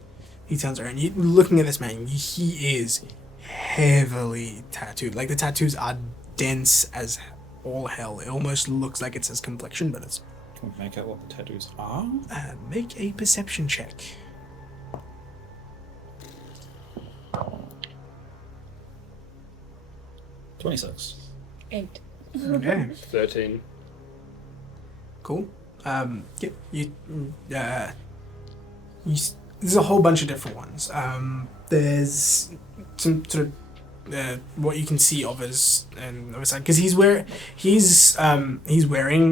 he turns around. You looking at this man, he is heavily tattooed. Like the tattoos are dense as all hell. It almost looks like it's his complexion, but it's. Can we make out what the tattoos are? Make a perception check. 26. 8. Okay. 13. Cool. There's a whole bunch of different ones. There's some sort of what you can see of his side, because he's wearing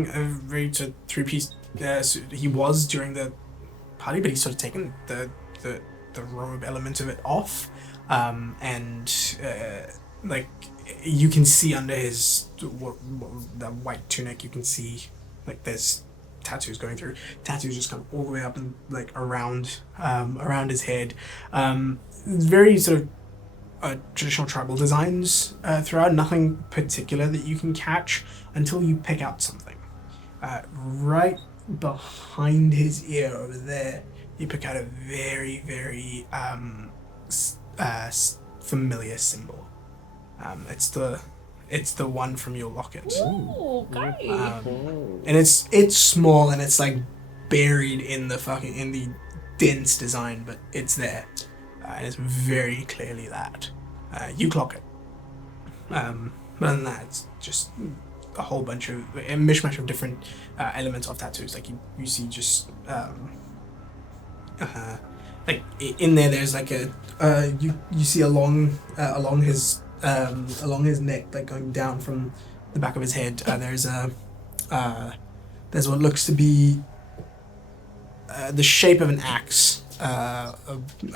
a very sort of 3-piece suit. He was during the party, but he's sort of taken the robe element of it off, and like you can see under his the white tunic, you can see like there's tattoos going through. Tattoos just come all the way up and like around his head. Very sort of traditional tribal designs throughout. Nothing particular that you can catch until you pick out something. Right behind his ear over there, you pick out a very, very familiar symbol. It's the one from your locket. Ooh, okay. And it's small and it's like buried in the dense design, but it's there. And it's very clearly that. You clock it. But other than that, it's just a whole bunch of a mishmash of different elements of tattoos. Like you see just like in there's like a you see along his neck, like going down from the back of his head. There's what looks to be the shape of an axe, a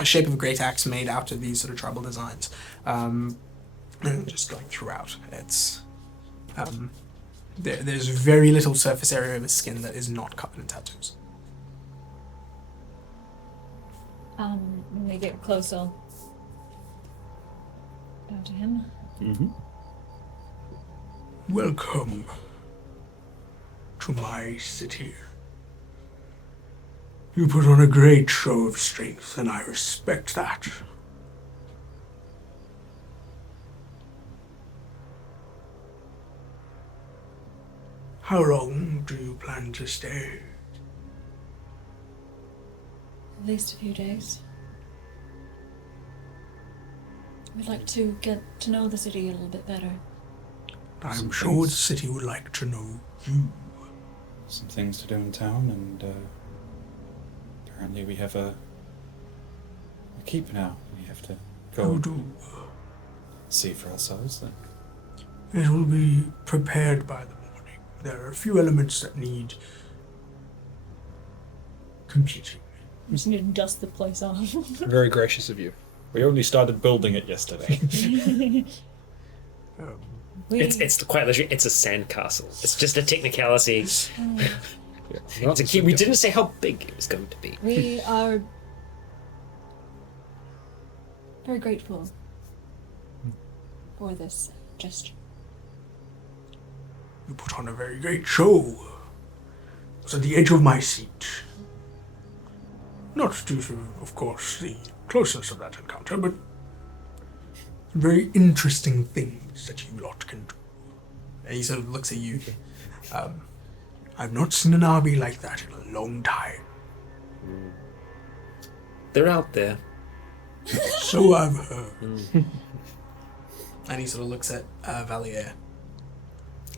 shape of a great axe made out of these sort of tribal designs. And just going throughout, it's there's very little surface area of his skin that is not covered in tattoos. When we get closer, bow to him. Mm-hmm. Welcome to my city. You put on a great show of strength, and I respect that. How long do you plan to stay? At least a few days. We'd like to get to know the city a little bit better. I'm sure the city would like to know you. Some things to do in town, and apparently we have a keep now. We have to go You do. see for ourselves then. It will be prepared by the morning. There are a few elements that need completing. We just need to dust the place off. Very gracious of you. We only started building it yesterday. It's quite literally, it's a sandcastle. It's just a technicality. It's a key. We didn't say how big it was going to be. We are very grateful for this gesture. You put on a very great show. I was at the edge of my seat. Not due to, of course, the closeness of that encounter, but very interesting things that you lot can do. And he sort of looks at you. I've not seen an army like that in a long time. They're out there. So I've heard. And he sort of looks at Valier.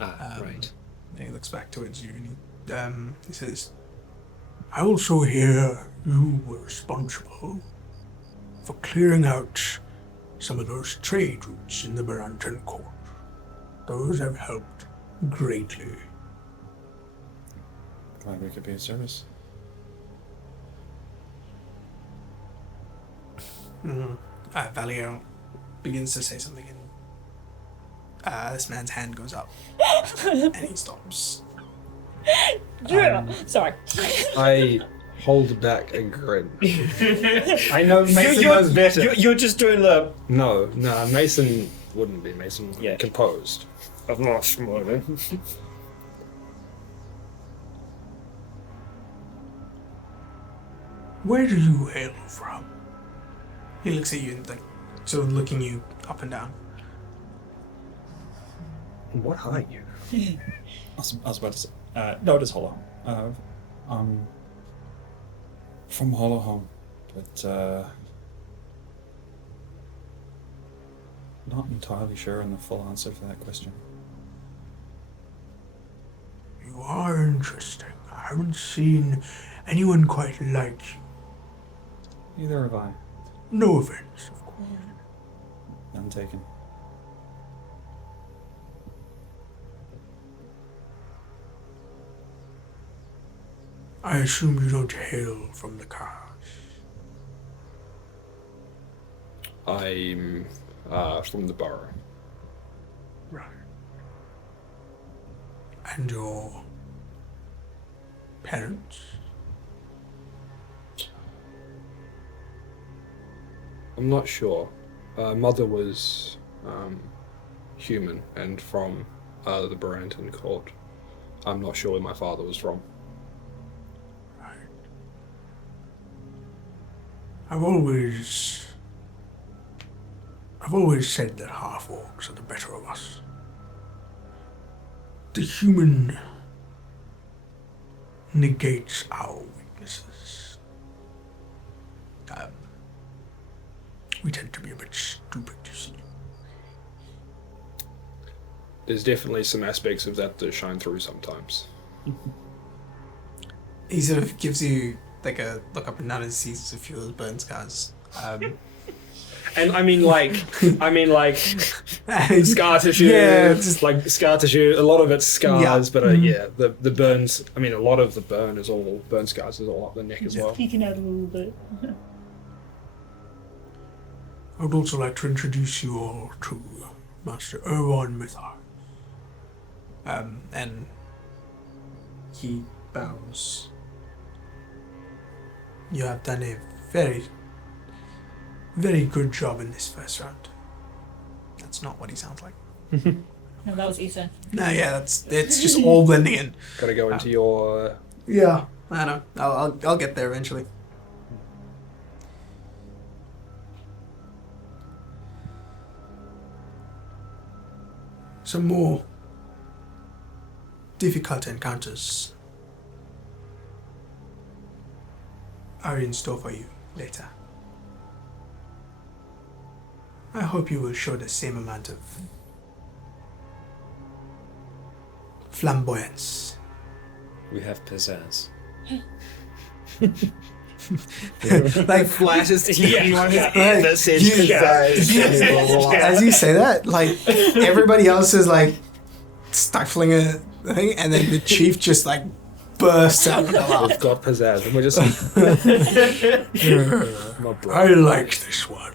Right. And he looks back towards you and he says, I also hear you were responsible for clearing out some of those trade routes in the Barantan court. Those have helped greatly. Glad we could be of service. Valier begins to say something and this man's hand goes up and he stops. Sorry. I hold back a grin. I know Mason knows better. You're just doing the... No, Mason wouldn't be. Mason would be composed. I'm not smarter. Where do you hail from? He looks at you and like sort of looking you up and down. What are you? I was about to say, no, it is Hollow. From Hollow Home, but not entirely sure on the full answer for that question. You are interesting. I haven't seen anyone quite like you. Neither have I. No offense, of course. None taken. I assume you don't hail from the cars. I'm from the borough. Right. And your parents? I'm not sure. Mother was human and from the Barantan court. I'm not sure where my father was from. I've always said that half-orcs are the better of us. The human negates our weaknesses. We tend to be a bit stupid, you see. There's definitely some aspects of that that shine through sometimes. He sort of gives you like a look up and down and sees a few of those burn scars. And I mean like scar tissue. Yeah, just like scar tissue. A lot of it's scars, Yeah. but yeah, the burns. I mean, a lot of the burn scars is all up the neck as well. Peeking out a little bit. I would also like to introduce you all to Master Erwan Mithar. And he bows. You have done a very, very good job in this first round. That's not what he sounds like. No, that was Ethan. No, yeah, it's just all blending in. Got to go into your. Yeah, I know. I'll get there eventually. Some more difficult encounters are in store for you later. I hope you will show the same amount of flamboyance. We have pizzazz. Like Flashes to anyone Like, that says you- pizzazz. As you say that, like everybody else is like stifling a thing, and then the chief just like bursts out of the laugh. We've got pizzazz, and we're just. My bro. I like this one.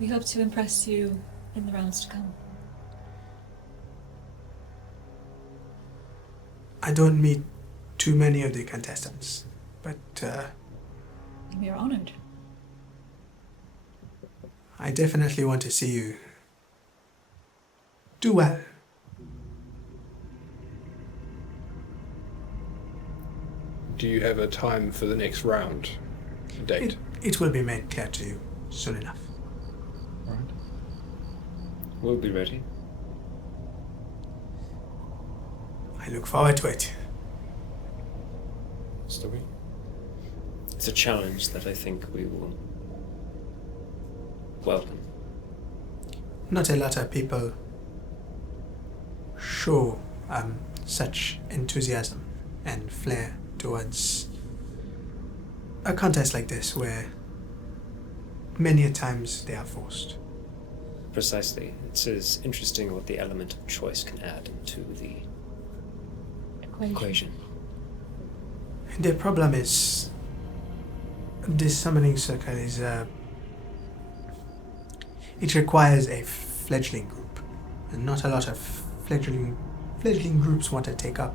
We hope to impress you in the rounds to come. I don't meet too many of the contestants, but We are honored. I definitely want to see you do well. Do you have a time for the next round? Date. It will be made clear to you soon enough. Right. We'll be ready. I look forward to it. Still we? It's a challenge that I think we will welcome. Not a lot of people show such enthusiasm and flair towards a contest like this, where many a times they are forced. Precisely. It's as interesting what the element of choice can add to the equation. The problem is, this summoning circle is it requires a fledgling group, and not a lot of fledgling groups want to take up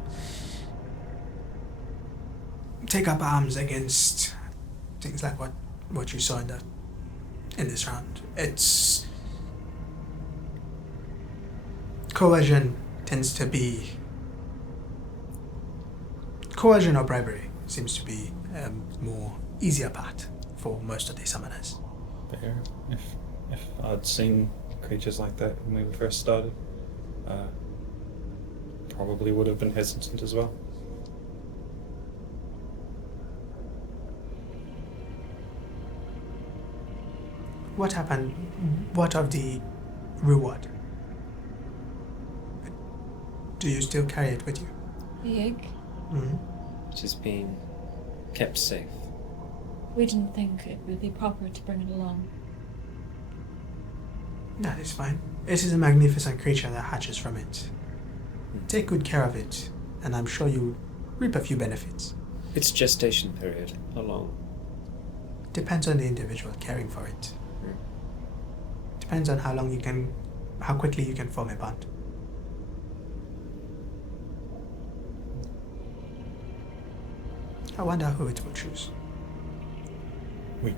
arms against things like what you saw in this round. It's coercion or bribery seems to be more easier part for most of the summoners. Fair. If I'd seen creatures like that when we first started, probably would have been hesitant as well. What happened? What of the reward? Do you still carry it with you? The egg? Mm-hmm. It has been kept safe. We didn't think it would be proper to bring it along. That is fine. It is a magnificent creature that hatches from it. Take good care of it, and I'm sure you'll reap a few benefits. Its gestation period, how long? Depends on the individual caring for it. Depends on how quickly you can form a bond. I wonder who it will choose.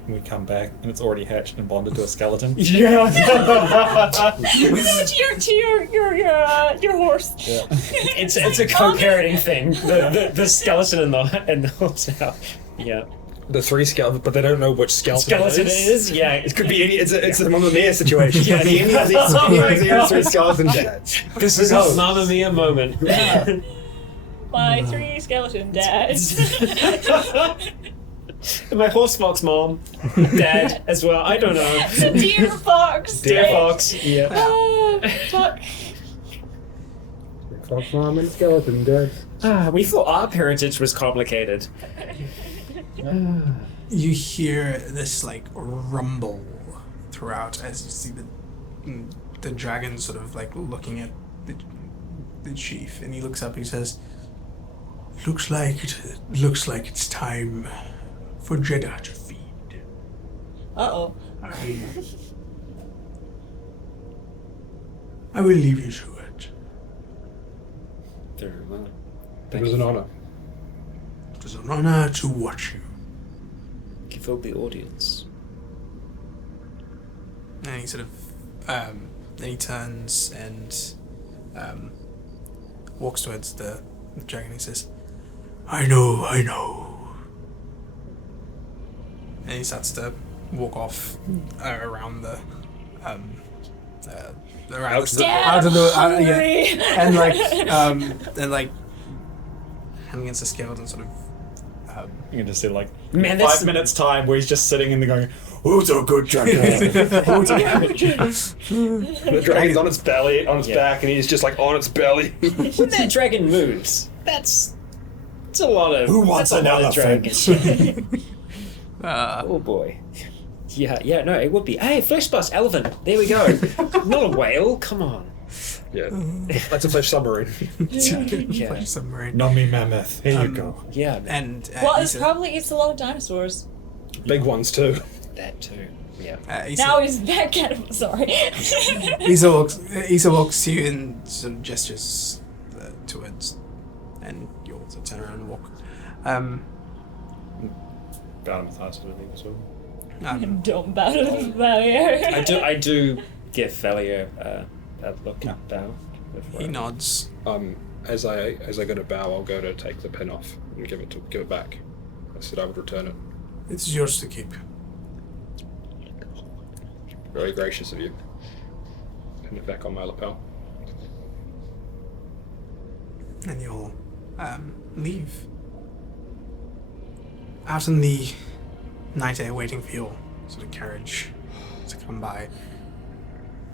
we come back and it's already hatched and bonded to a skeleton. Your horse. Yeah. It's a co-parenting thing. The skeleton and the horse out. Yeah. The 3 skeletons, but they don't know which skeleton, Skeleton it is. Yeah. It could be any. It's a Mamma Mia situation. Yeah. He has these 3 skeleton dads. This is a Mamma Mia moment. My 3 skeleton dads. And my horse fox mom, dad as well. I don't know. It's a deer fox. Deer fox. Yeah. Oh, fuck. Fox mom and skeleton dad. We thought our parentage was complicated. You hear this like rumble throughout as you see the dragon sort of like looking at the chief, and he looks up and he says, looks like it's time for Jeddah to feed. Uh-oh. I will leave you to it. Very well. It was an honor. It is an honor to watch you. Give up the audience. And he sort of, then he turns and walks towards the dragon. He says, I know. And he starts to walk off around the, around out of the, yeah, and like hand against the skeleton, sort of. You can just see like Man, 5 minutes time where he's just sitting in the going, who's a good dragon? Who's a The dragon's on its belly, on its back, and he's just like on its belly. When that dragon moves, that's a lot of. Who wants that's a lot another of dragon. Oh boy. Yeah, no, it would be. Hey, flesh bust, elephant. There we go. Not a whale. Come on. Yeah, that's a flesh submarine. Yeah. Submarine. Nummy mammoth. Here you go. Yeah, And Well, he it said- probably eats a lot of dinosaurs. Big ones too. that too. Yeah. Now he's back at him. Sorry. Isa walks to you and sort of gestures towards, and you also turn around and walk. Bow to Matthias, I think, as well. Don't bow to the barrier. I do give Felio a look, Yeah. bow. before He I- nods. As I go to bow, I'll go to take the pin off and give it back. I said I would return it. It's yours to keep. Very gracious of you. Pin it back on my lapel. And you'll leave. Out in the night air, waiting for your sort of carriage to come by.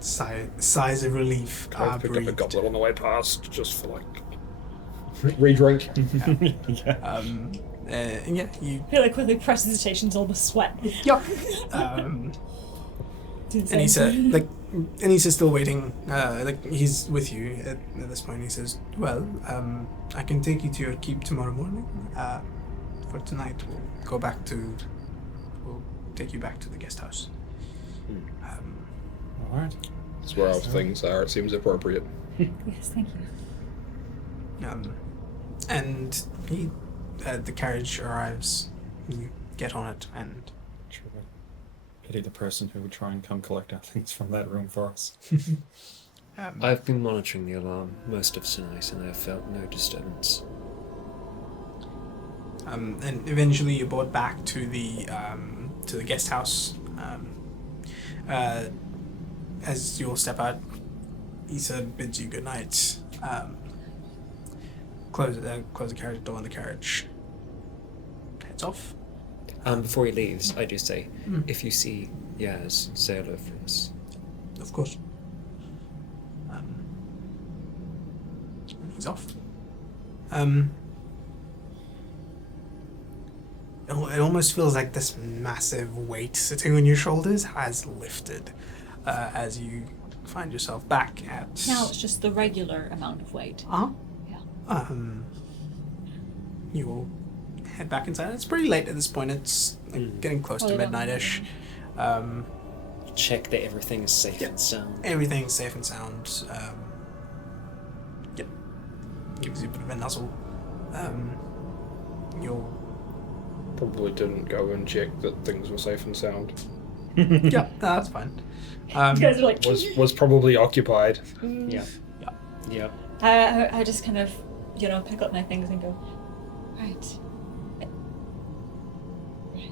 Sighs of relief I are picked up a breathed. goblet on the way past just for like re-drink. And yeah, you. I feel like quickly presses his stations, almost sweat. And he said, and he's still waiting. He's with you at this point. He says, "Well, I can take you to your keep tomorrow morning. For tonight, we'll take you back to the guest house." All right. That's where our things are. It seems appropriate. Yes, thank you. And he, the carriage arrives. You get on it, and Sure. Pity the person who would try and come collect our things from that room for us. I've been monitoring the alarm most of tonight, and I have felt no disturbance. and eventually you're brought back to the guest house. As you all step out, Issa bids you good night. Close the carriage door, and the carriage heads off. Before he leaves, I do say, if you see Yaz, say hello for us. Of course. He's off. It almost feels like this massive weight sitting on your shoulders has lifted as you find yourself back at. Now it's just the regular amount of weight. Yeah. You will head back inside. It's pretty late at this point. It's like getting close to Probably midnight-ish. Check that everything is safe and sound. Everything's safe and sound. Gives you a bit of a nuzzle. You'll probably didn't go and check that things were safe and sound. Yeah, that's fine. You guys are like. Was probably occupied. Yeah. Yeah. I just kind of, pick up my things and go, right. Right.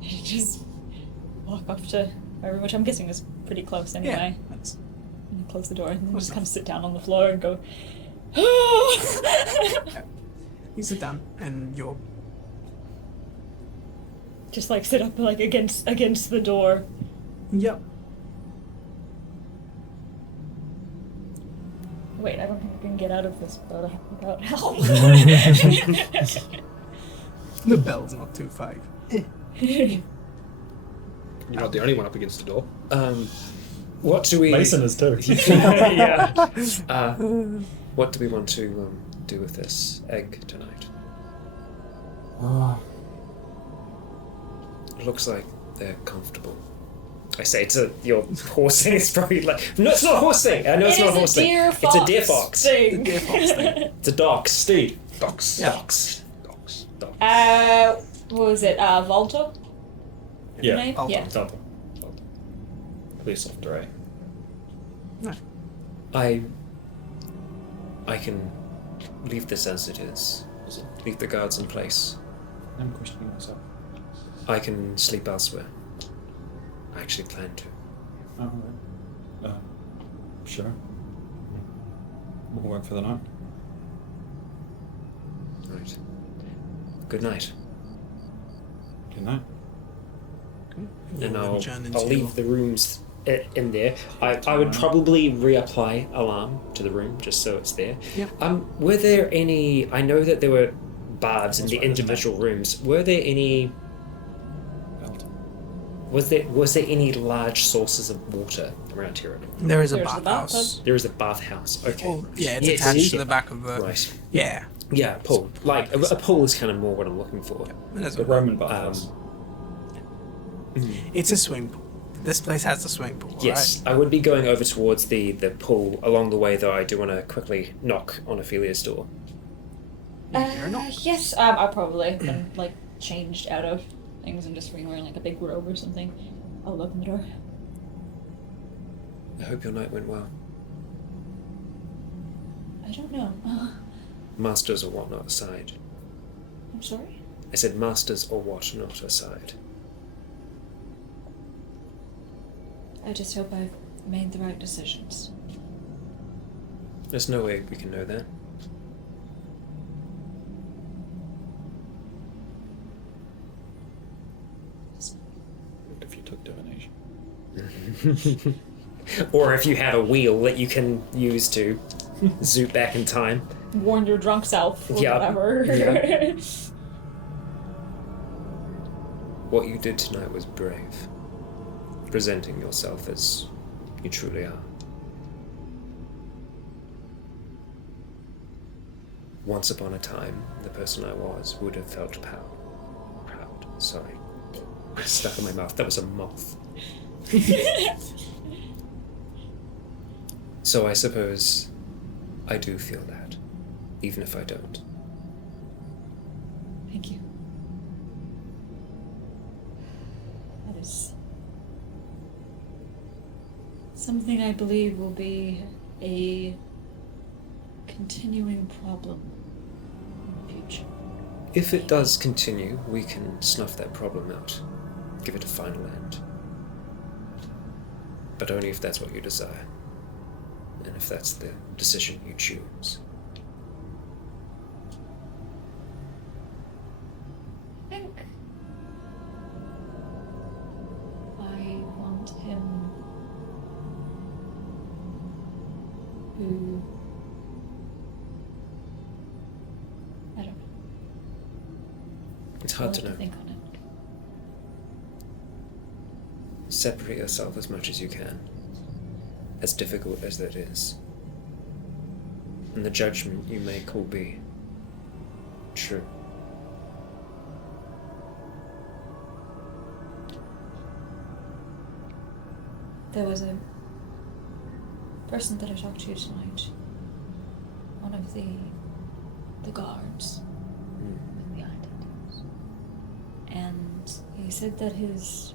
Just walk off to my room, which I'm guessing is pretty close anyway. Yeah, that's And close the door and then Close just enough. kind of sit down on the floor and go, you sit down and you're just like sit up like against the door. yep. Wait, I don't think I can get out of this without help. The bell's not too far. You're not the only one up against the door. What do we? Mason is too. Yeah. What do we want to do with this egg tonight? It looks like they're comfortable. I say to your horse thing, it's probably like, no, it's not a horse thing. I know it's not a horse thing. It's a deer fox. Thing. It's a dox. Steve. Docs. Yeah. Docs. What was it? Volta? Yeah. Name? Volta. Yeah. Double. Police officer, eh? No. I can leave this as it is. Leave the guards in place. I'm questioning myself. I can sleep elsewhere. I actually plan to. Oh, right. Sure. We'll work for the night. Right. Good night. Good night. And You'll I'll adjourn into leave the rooms in there. I would probably reapply alarm to the room just so it's there. Yeah. Were there any? I know that there were baths in That's the right, isn't individual rooms. Were there any? Belt. Was there any large sources of water around here at all? There is a There's the bathhouse. There is a bathhouse. Okay. Well, yeah, it's Yes. attached to the back of the. Right. Yeah. Yeah, pool. Like a pool is kind of more what I'm looking for. It is The a- Roman bathhouse. It's a swing pool. This place has a swing pool. Yes, I would be going over towards the pool. Along the way, though, I do want to quickly knock on Ophelia's door. Yes, I probably been like changed out of things and just wearing like a big robe or something. I'll open the door. I hope your night went well. I don't know. Masters or whatnot aside. I'm sorry? I said masters or whatnot aside. I just hope I've made the right decisions. There's no way we can know that. What if you took divination? Or if you had a wheel that you can use to zoom back in time. Warn your drunk self or Yeah. whatever. Yeah. What you did tonight was brave. Presenting yourself as you truly are. Once upon a time, the person I was would have felt proud. Sorry. It's stuck in my mouth. That was a moth. So I suppose I do feel that, even if I don't. Thank you. That is something I believe will be a continuing problem in the future. If it does continue, we can snuff that problem out. Give it a final end. But only if that's what you desire. And if that's the decision you choose. I think I want him who I don't know. It's hard I'll to have know. think on it. Separate yourself as much as you can. As difficult as that is. And the judgment you make will be true. There was a person that I talked to tonight. One of the guards in the island. and he said that his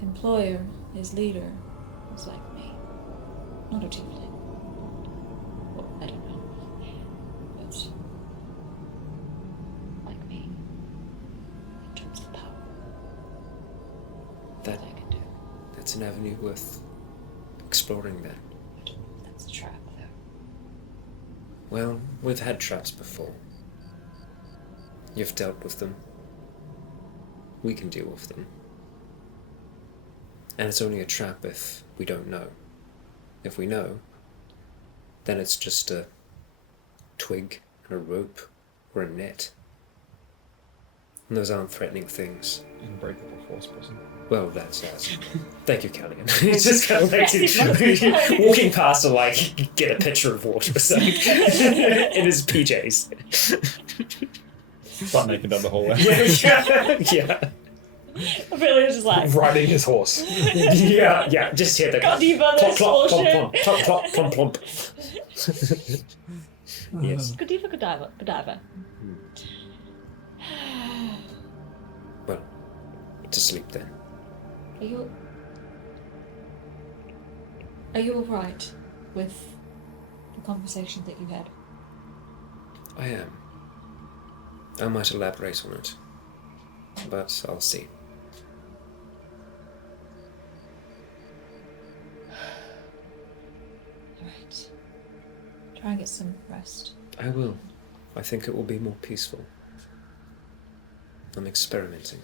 employer, his leader, was like me. Not a tiefling. Well, I don't know. But like me. In terms of power. That I can do. That's an avenue worth exploring then. That's a trap, though. Well, we've had traps before. You've dealt with them. We can deal with them. And it's only a trap if we don't know. If we know, then it's just a twig and a rope or a net. And those aren't threatening things. Unbreakable force prison. Well, that's thank you, Callian. He's just kind of like walking past to like get a pitcher of water or something in his PJs. Butt naked down the hallway. Yeah. Really just like, Riding his horse. Yeah, just hear the Godiva, plop, this plop, bullshit. plop, plop, plop, plop, plop. Yes. Godiva, Godiva, Godiva. Well, to sleep then. Are you alright with the conversation that you had? I am. I might elaborate on it, but I'll see. Alright. Try and get some rest. I will. I think it will be more peaceful. I'm experimenting.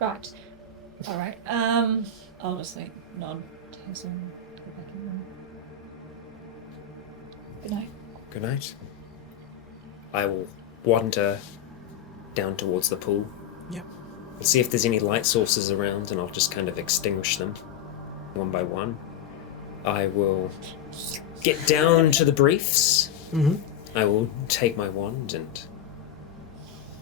Right. Alright. I'll just like nod to his own. Go back in the room. Good night. Good night. I will wander down towards the pool. Yep. I'll see if there's any light sources around, and I'll just kind of extinguish them one by one. I will get down to the briefs. Mm-hmm. I will take my wand and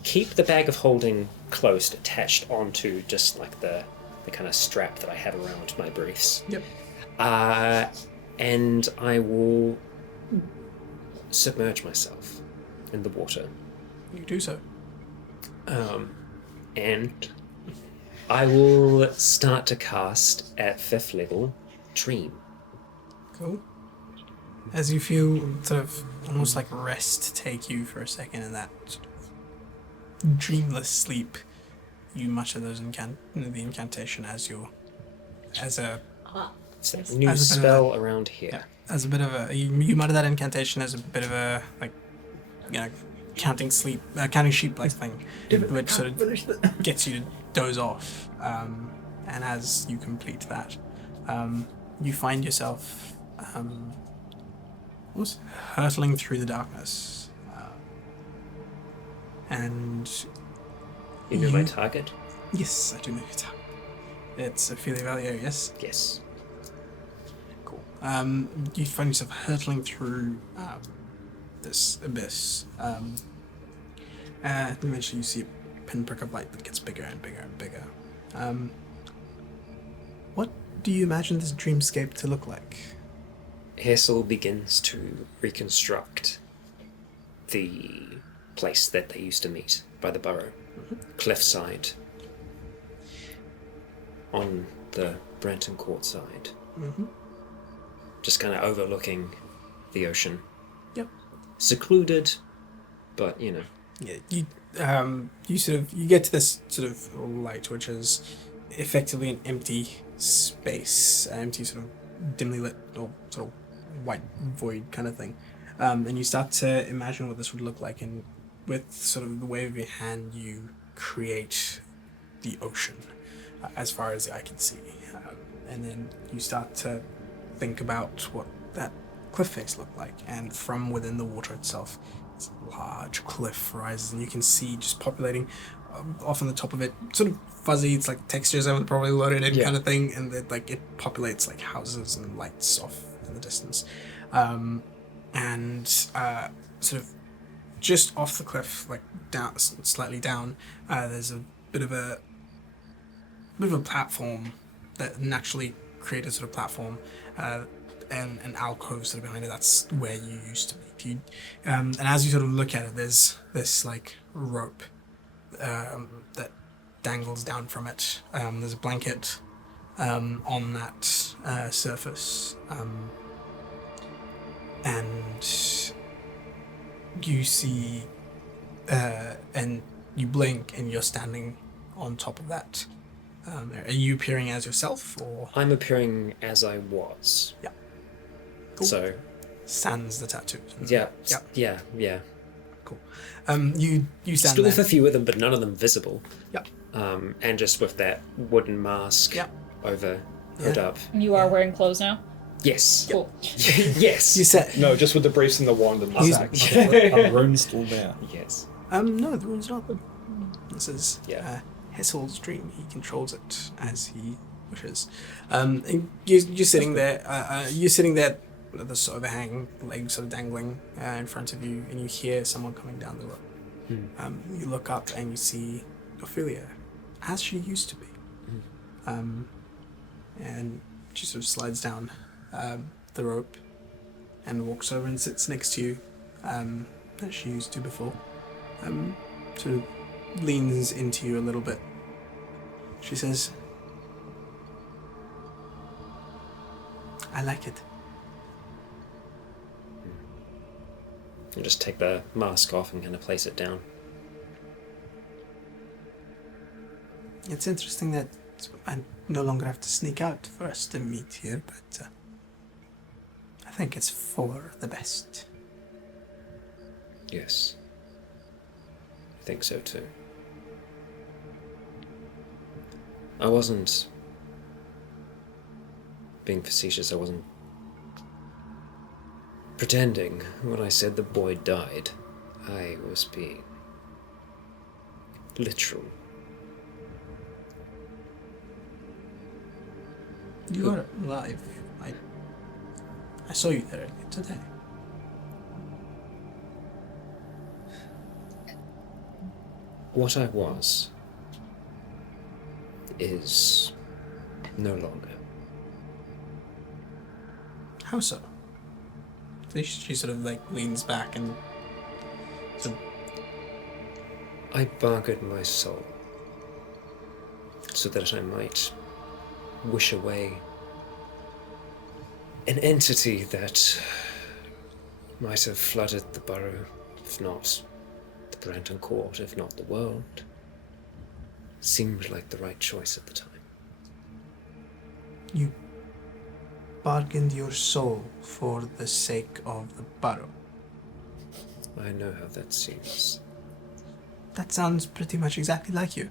keep the bag of holding closed, attached onto just like the kind of strap that I have around my briefs. Yep. And I will submerge myself in the water. You do so. And I will start to cast at 5th level Dream. Cool. As you feel sort of almost like rest take you for a second in that sort of dreamless sleep, you mutter those the incantation as a It's a As new a bit of spell around here. yeah, as a bit of a you mutter that incantation as a bit of a like counting sheep like thing, which sort of gets you to doze off. And as you complete that, you find yourself hurtling through the darkness, and You know my target? yes, I do know your target. It's Ophelia Valio, yes. Yes. Cool. You find yourself hurtling through this abyss. And eventually you see a pinprick of light that gets bigger and bigger and bigger. What do you imagine this dreamscape to look like? Hassel begins to reconstruct the place that they used to meet by the burrow. Cliffside. On the Branton Court side. Mm-hmm. Just kind of overlooking the ocean. Yep. Secluded, but you know. Yeah, you get to this sort of light, which is effectively an empty space, an empty sort of dimly lit or sort of white void kind of thing, and you start to imagine what this would look like, and with sort of the wave of your hand, you create the ocean as far as the eye can see, and then you start to think about what that cliff face looked like, and from within the water itself, this large cliff rises, and you can see just populating off on the top of it, sort of fuzzy. It's like textures haven't probably loaded in kind of thing, and it populates like houses and lights off in the distance, and sort of just off the cliff, like down, slightly down, there's a bit of a platform that naturally created sort of platform, an alcove sort of behind it. That's where you used to be. And as you sort of look at it, there's this like rope that dangles down from it. There's a blanket on that surface, and you see, and you blink, and you're standing on top of that. Are you appearing as yourself, or I'm appearing as I was. Yeah. Cool. So. sans the tattoos? Yeah. Yeah. Yeah. Cool. You stand Still there. with a few of them, but none of them visible. Yep. And just with that wooden mask Yep. over hood Yeah. up. You are wearing clothes now? Yes. Cool. Yes. You said No, just with the briefs and the wand and the He's- sack. Are the runes still there? Yes. no, the rune's not. This is Yeah. Hessel's dream. He controls it as he wishes. And you're sitting there. You're sitting there with this overhang, legs sort of dangling in front of you, and you hear someone coming down the road. You look up and you see Ophelia, as she used to be. And she sort of slides down the rope and walks over and sits next to you, as she used to before. Sort of leans into you a little bit. She says, I like it. And just take the mask off and kind of place it down. It's interesting that I no longer have to sneak out for us to meet here, but I think it's for the best. Yes. I think so too. I wasn't being facetious, I wasn't pretending when I said the boy died. I was being literal. You are alive. I saw you there today. What I was is no longer. How so? She sort of like leans back and sort of, I bargained my soul so that I might wish away an entity that might have flooded the burrow, if not the Branton Court, if not the world. Seemed like the right choice at the time. you bargained your soul for the sake of the burrow. I know how that seems. That sounds pretty much exactly like you.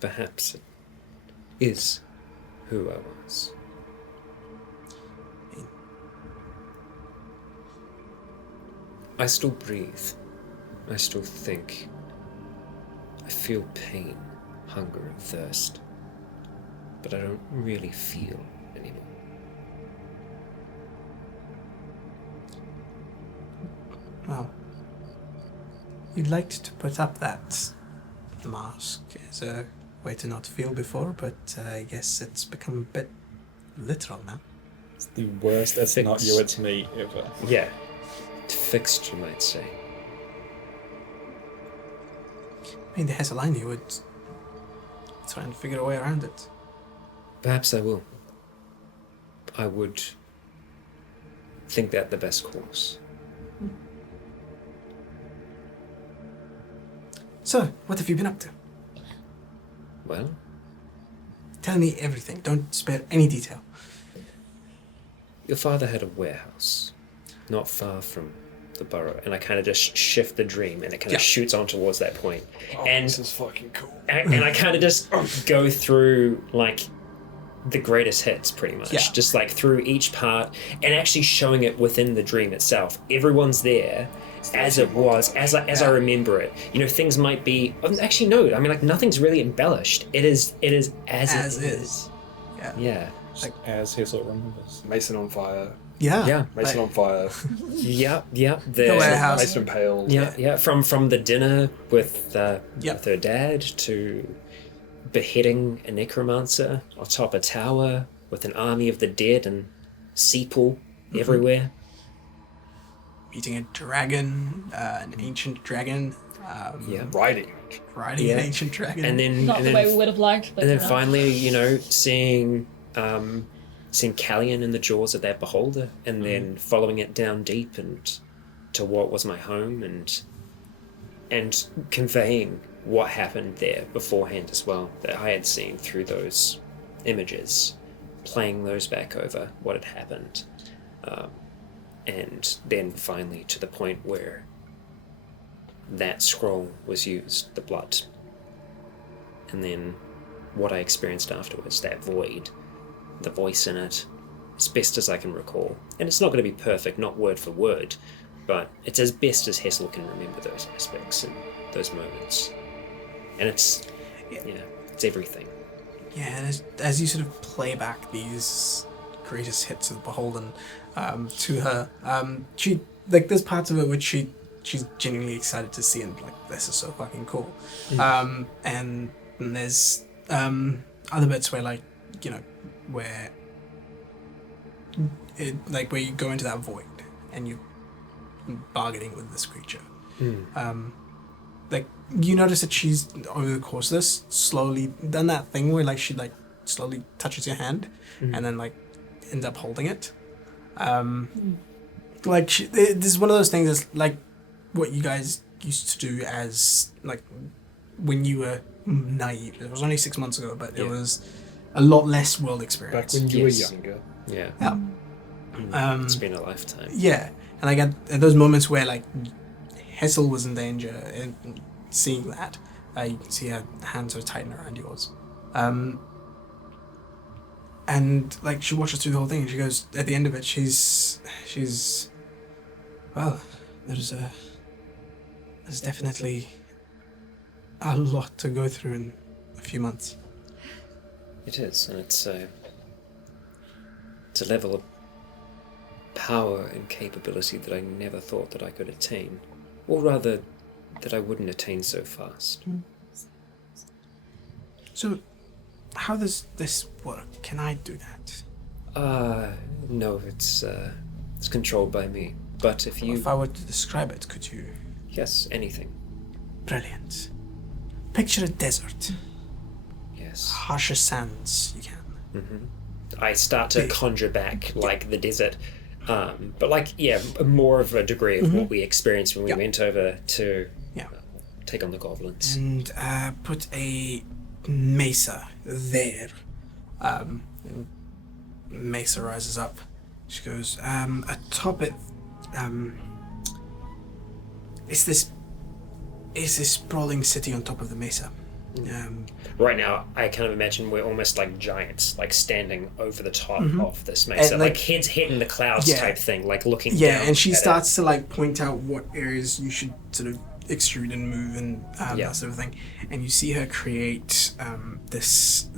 Perhaps it is who I was. I still breathe. I still think. I feel pain, hunger, and thirst. But I don't really feel anymore. Well, you'd liked to put up that mask as a way to not feel before, but I guess it's become a bit literal now. It's the worst. That's not you, it's me ever. Yeah. Fixed, you might say. I mean, the Hesselini would try and figure a way around it. Perhaps I will. I would think that the best course. So, what have you been up to? Well, Tell me everything. Don't spare any detail. your father had a warehouse not far from the burrow, and I kind of just shift the dream, and it kind of shoots on towards that point. And This is fucking cool. and I kind of just go through like the greatest hits, pretty much, Yeah. just like through each part, and actually showing it within the dream itself. Everyone's there as it was, as I remember it. You know, things might be actually no. I mean, like nothing's really embellished. It is as it is. Yeah. Yeah. As Hazel remembers. Mason on fire. Yeah. Yeah. Mason on fire. Yeah. The warehouse. Mason impaled. Yeah. From the dinner with Yep. with her dad to beheading a necromancer atop a tower with an army of the dead and Seapool everywhere. Meeting a dragon, an ancient dragon. Riding. Riding an ancient dragon. And then Not the way we would have liked, but and then finally, seeing Callion in the jaws of that beholder, and then following it down deep and to what was my home, and conveying what happened there beforehand as well, that I had seen through those images, playing those back over what had happened, and then finally to the point where that scroll was used, the blood, and then what I experienced afterwards, that void, the voice in it, as best as I can recall. And it's not going to be perfect, not word for word, but it's as best as Hessel can remember those aspects and those moments. And it's everything. Yeah, and as you sort of play back these greatest hits of the Beholden to her, she, like, there's parts of it which she's genuinely excited to see and like, this is so fucking cool. And there's other bits where, like, where where you go into that void and you're bargaining with this creature. Like, you notice that she's, over the course of this, slowly done that thing where, like, she, like, slowly touches your hand and then, like, ends up holding it. Like, this is one of those things that's, like, what you guys used to do as, like, when you were naive. It was only 6 months ago, but it was a lot less world experience. Back when you were younger. Yeah. It's been a lifetime. Yeah. And, like, at those moments where, like, Hessel was in danger, and seeing that, you can see her hands sort of tighten around yours. And, like, she watches through the whole thing, and she goes, at the end of it, she's well, there's definitely a lot to go through in a few months. It is, and it's a level of power and capability that I never thought that I could attain. Or rather, that I wouldn't attain so fast. So, how does this work? Can I do that? No, it's controlled by me. But if you... If I were to describe it, could you? Yes, anything. Brilliant. Picture a desert. Yes. Harsher sands, you can. I start to conjure back, like, the desert. But, like, more of a degree of what we experienced when we went over to take on the goblins. And put a mesa there. And Mesa rises up. She goes, atop it, it's this sprawling city on top of the mesa. Right now, I kind of imagine we're almost like giants, like standing over the top of this mesa, And, like heads hitting the clouds type thing, like looking down. Yeah, and she at starts to, like, point out what areas you should sort of extrude and move and that sort of thing. And you see her create this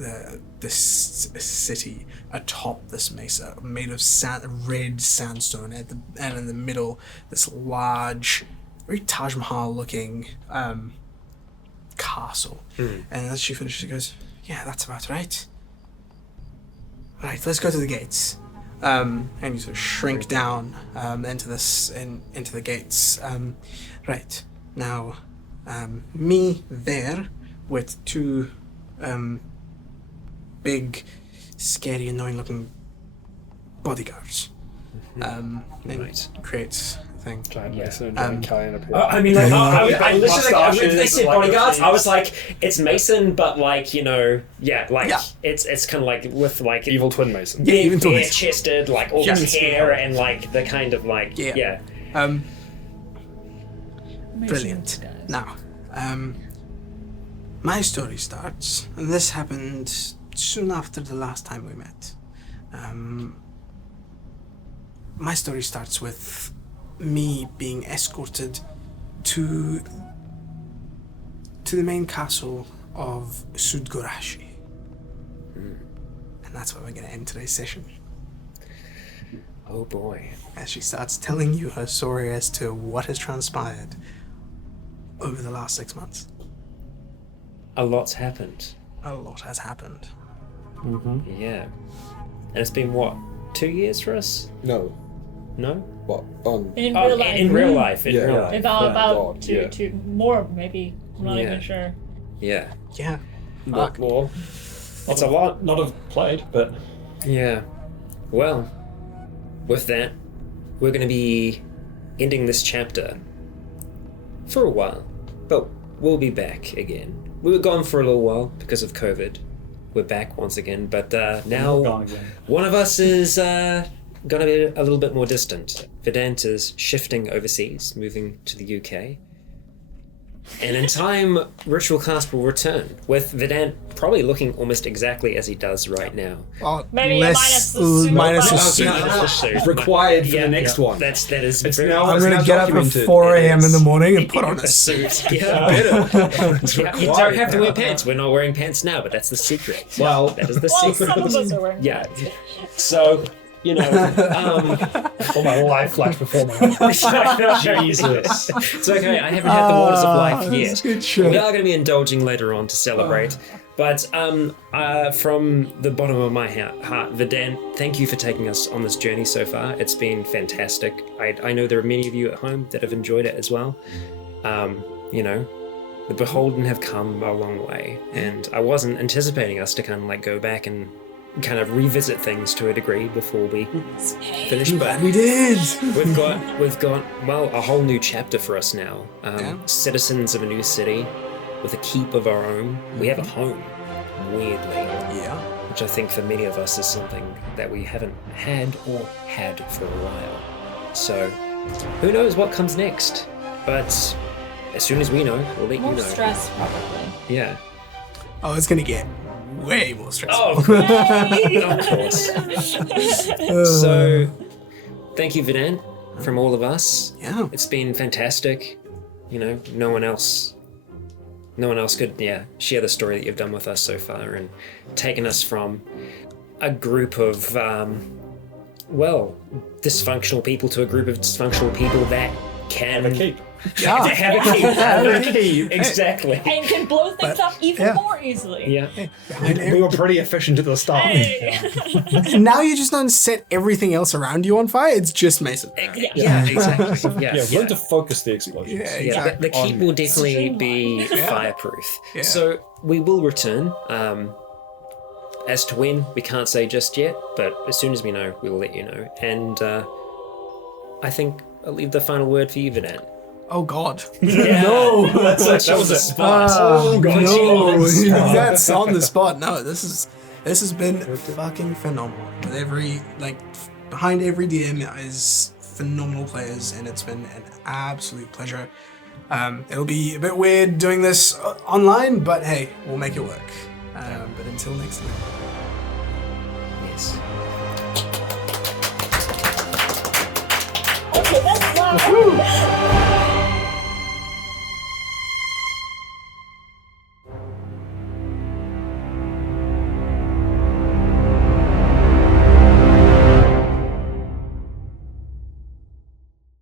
city atop this mesa, made of red sandstone, and in the middle, this large, very Taj Mahal looking castle. And as she finishes, she goes, yeah, that's about right. Right, let's go to the gates. And you sort of shrink down into the gates. Right, now, me there with two big, scary, annoying-looking bodyguards. And creates a thing. Giant Mason and Giant Callion appear. I mean, like, I literally, like, when they said bodyguards, I was like, it's Mason, but, like, it's kind of like with, like, Evil twin Mason. Yeah, even twin bare Mason. chested, like, all this hair and, like, the kind of, like, Brilliant. Now, my story starts, and this happened soon after the last time we met. My story starts with me being escorted to the main castle of Sudgorashi. And that's where we're going to end today's session. oh boy. As she starts telling you her story as to what has transpired over the last 6 months. A lot's happened. A lot has happened. Yeah. And it's been, what, 2 years for us? No. No? What? On. In real life. In real life. In Yeah. real life. About yeah. to more, maybe. I'm not Yeah. even sure. Yeah. Yeah. What more? It's a lot. Not have played, but Yeah. Well, with that, we're going to be ending this chapter for a while, but we'll be back again. We were gone for a little while because of COVID. We're back once again, but now gone again. one of us is going to be a little bit more distant. Vedant is shifting overseas, moving to the UK. And in time, Ritual Cast will return, with Vedant probably looking almost exactly as he does right now. Well, Maybe less, minus the suit. minus the Well, suit. Required for the next one. That is It's very now- I'm it's gonna now get up at documented. 4 It a.m. in is. the morning and put on a suit. suit. Yeah. You don't have to wear pants. We're not wearing pants now, but that's the secret. Well, That is the Well, secret. some of us are wearing Yeah. So, you know, all my life flashed before my eyes. Jesus. It's okay, I haven't had the waters of life That's yet. good shit. We are going to be indulging later on to celebrate. But from the bottom of my heart, Vedant, thank you for taking us on this journey so far. It's been fantastic. I know there are many of you at home that have enjoyed it as well. You know, the Beholden have come a long way, and I wasn't anticipating us to kind of like go back and kind of revisit things to a degree before we finish, but We did. we've got well, a whole new chapter for us now. Yeah. Citizens of a new city with a keep of our own. We have a home, weirdly, Yeah. which I think for many of us is something that we haven't had or had for a while. So who knows what comes next? But as soon as we know, we'll let More you know. stress, probably. Yeah. Oh, it's gonna get way more stressful. Oh, of course. So, thank you, Vedant, from all of us. Yeah. It's been fantastic. You know, no one else could, share the story that you've done with us so far and taken us from a group of, dysfunctional people to a group of dysfunctional people that can Have a keep. Yeah. Have a keep. Exactly. And can blow things up even more easily. Yeah. we were pretty efficient at the start. Hey. And now you just don't set everything else around you on fire. It's just Mason. Yeah, exactly. Yeah, learn to focus the explosions. Yeah, Yeah, exactly. the keep will definitely be fireproof. Yeah. So we will return. As to when, we can't say just yet, but as soon as we know, we will let you know. And I think I'll leave the final word for you, Vedant. Oh God. Yeah. No. That was a spot. Oh, God. no. That's on the spot. No, this has been fucking phenomenal. With behind every DM is phenomenal players, and it's been an absolute pleasure. It'll be a bit weird doing this online, but hey, we'll make it work. But until next time. Yes. Okay, that's loud.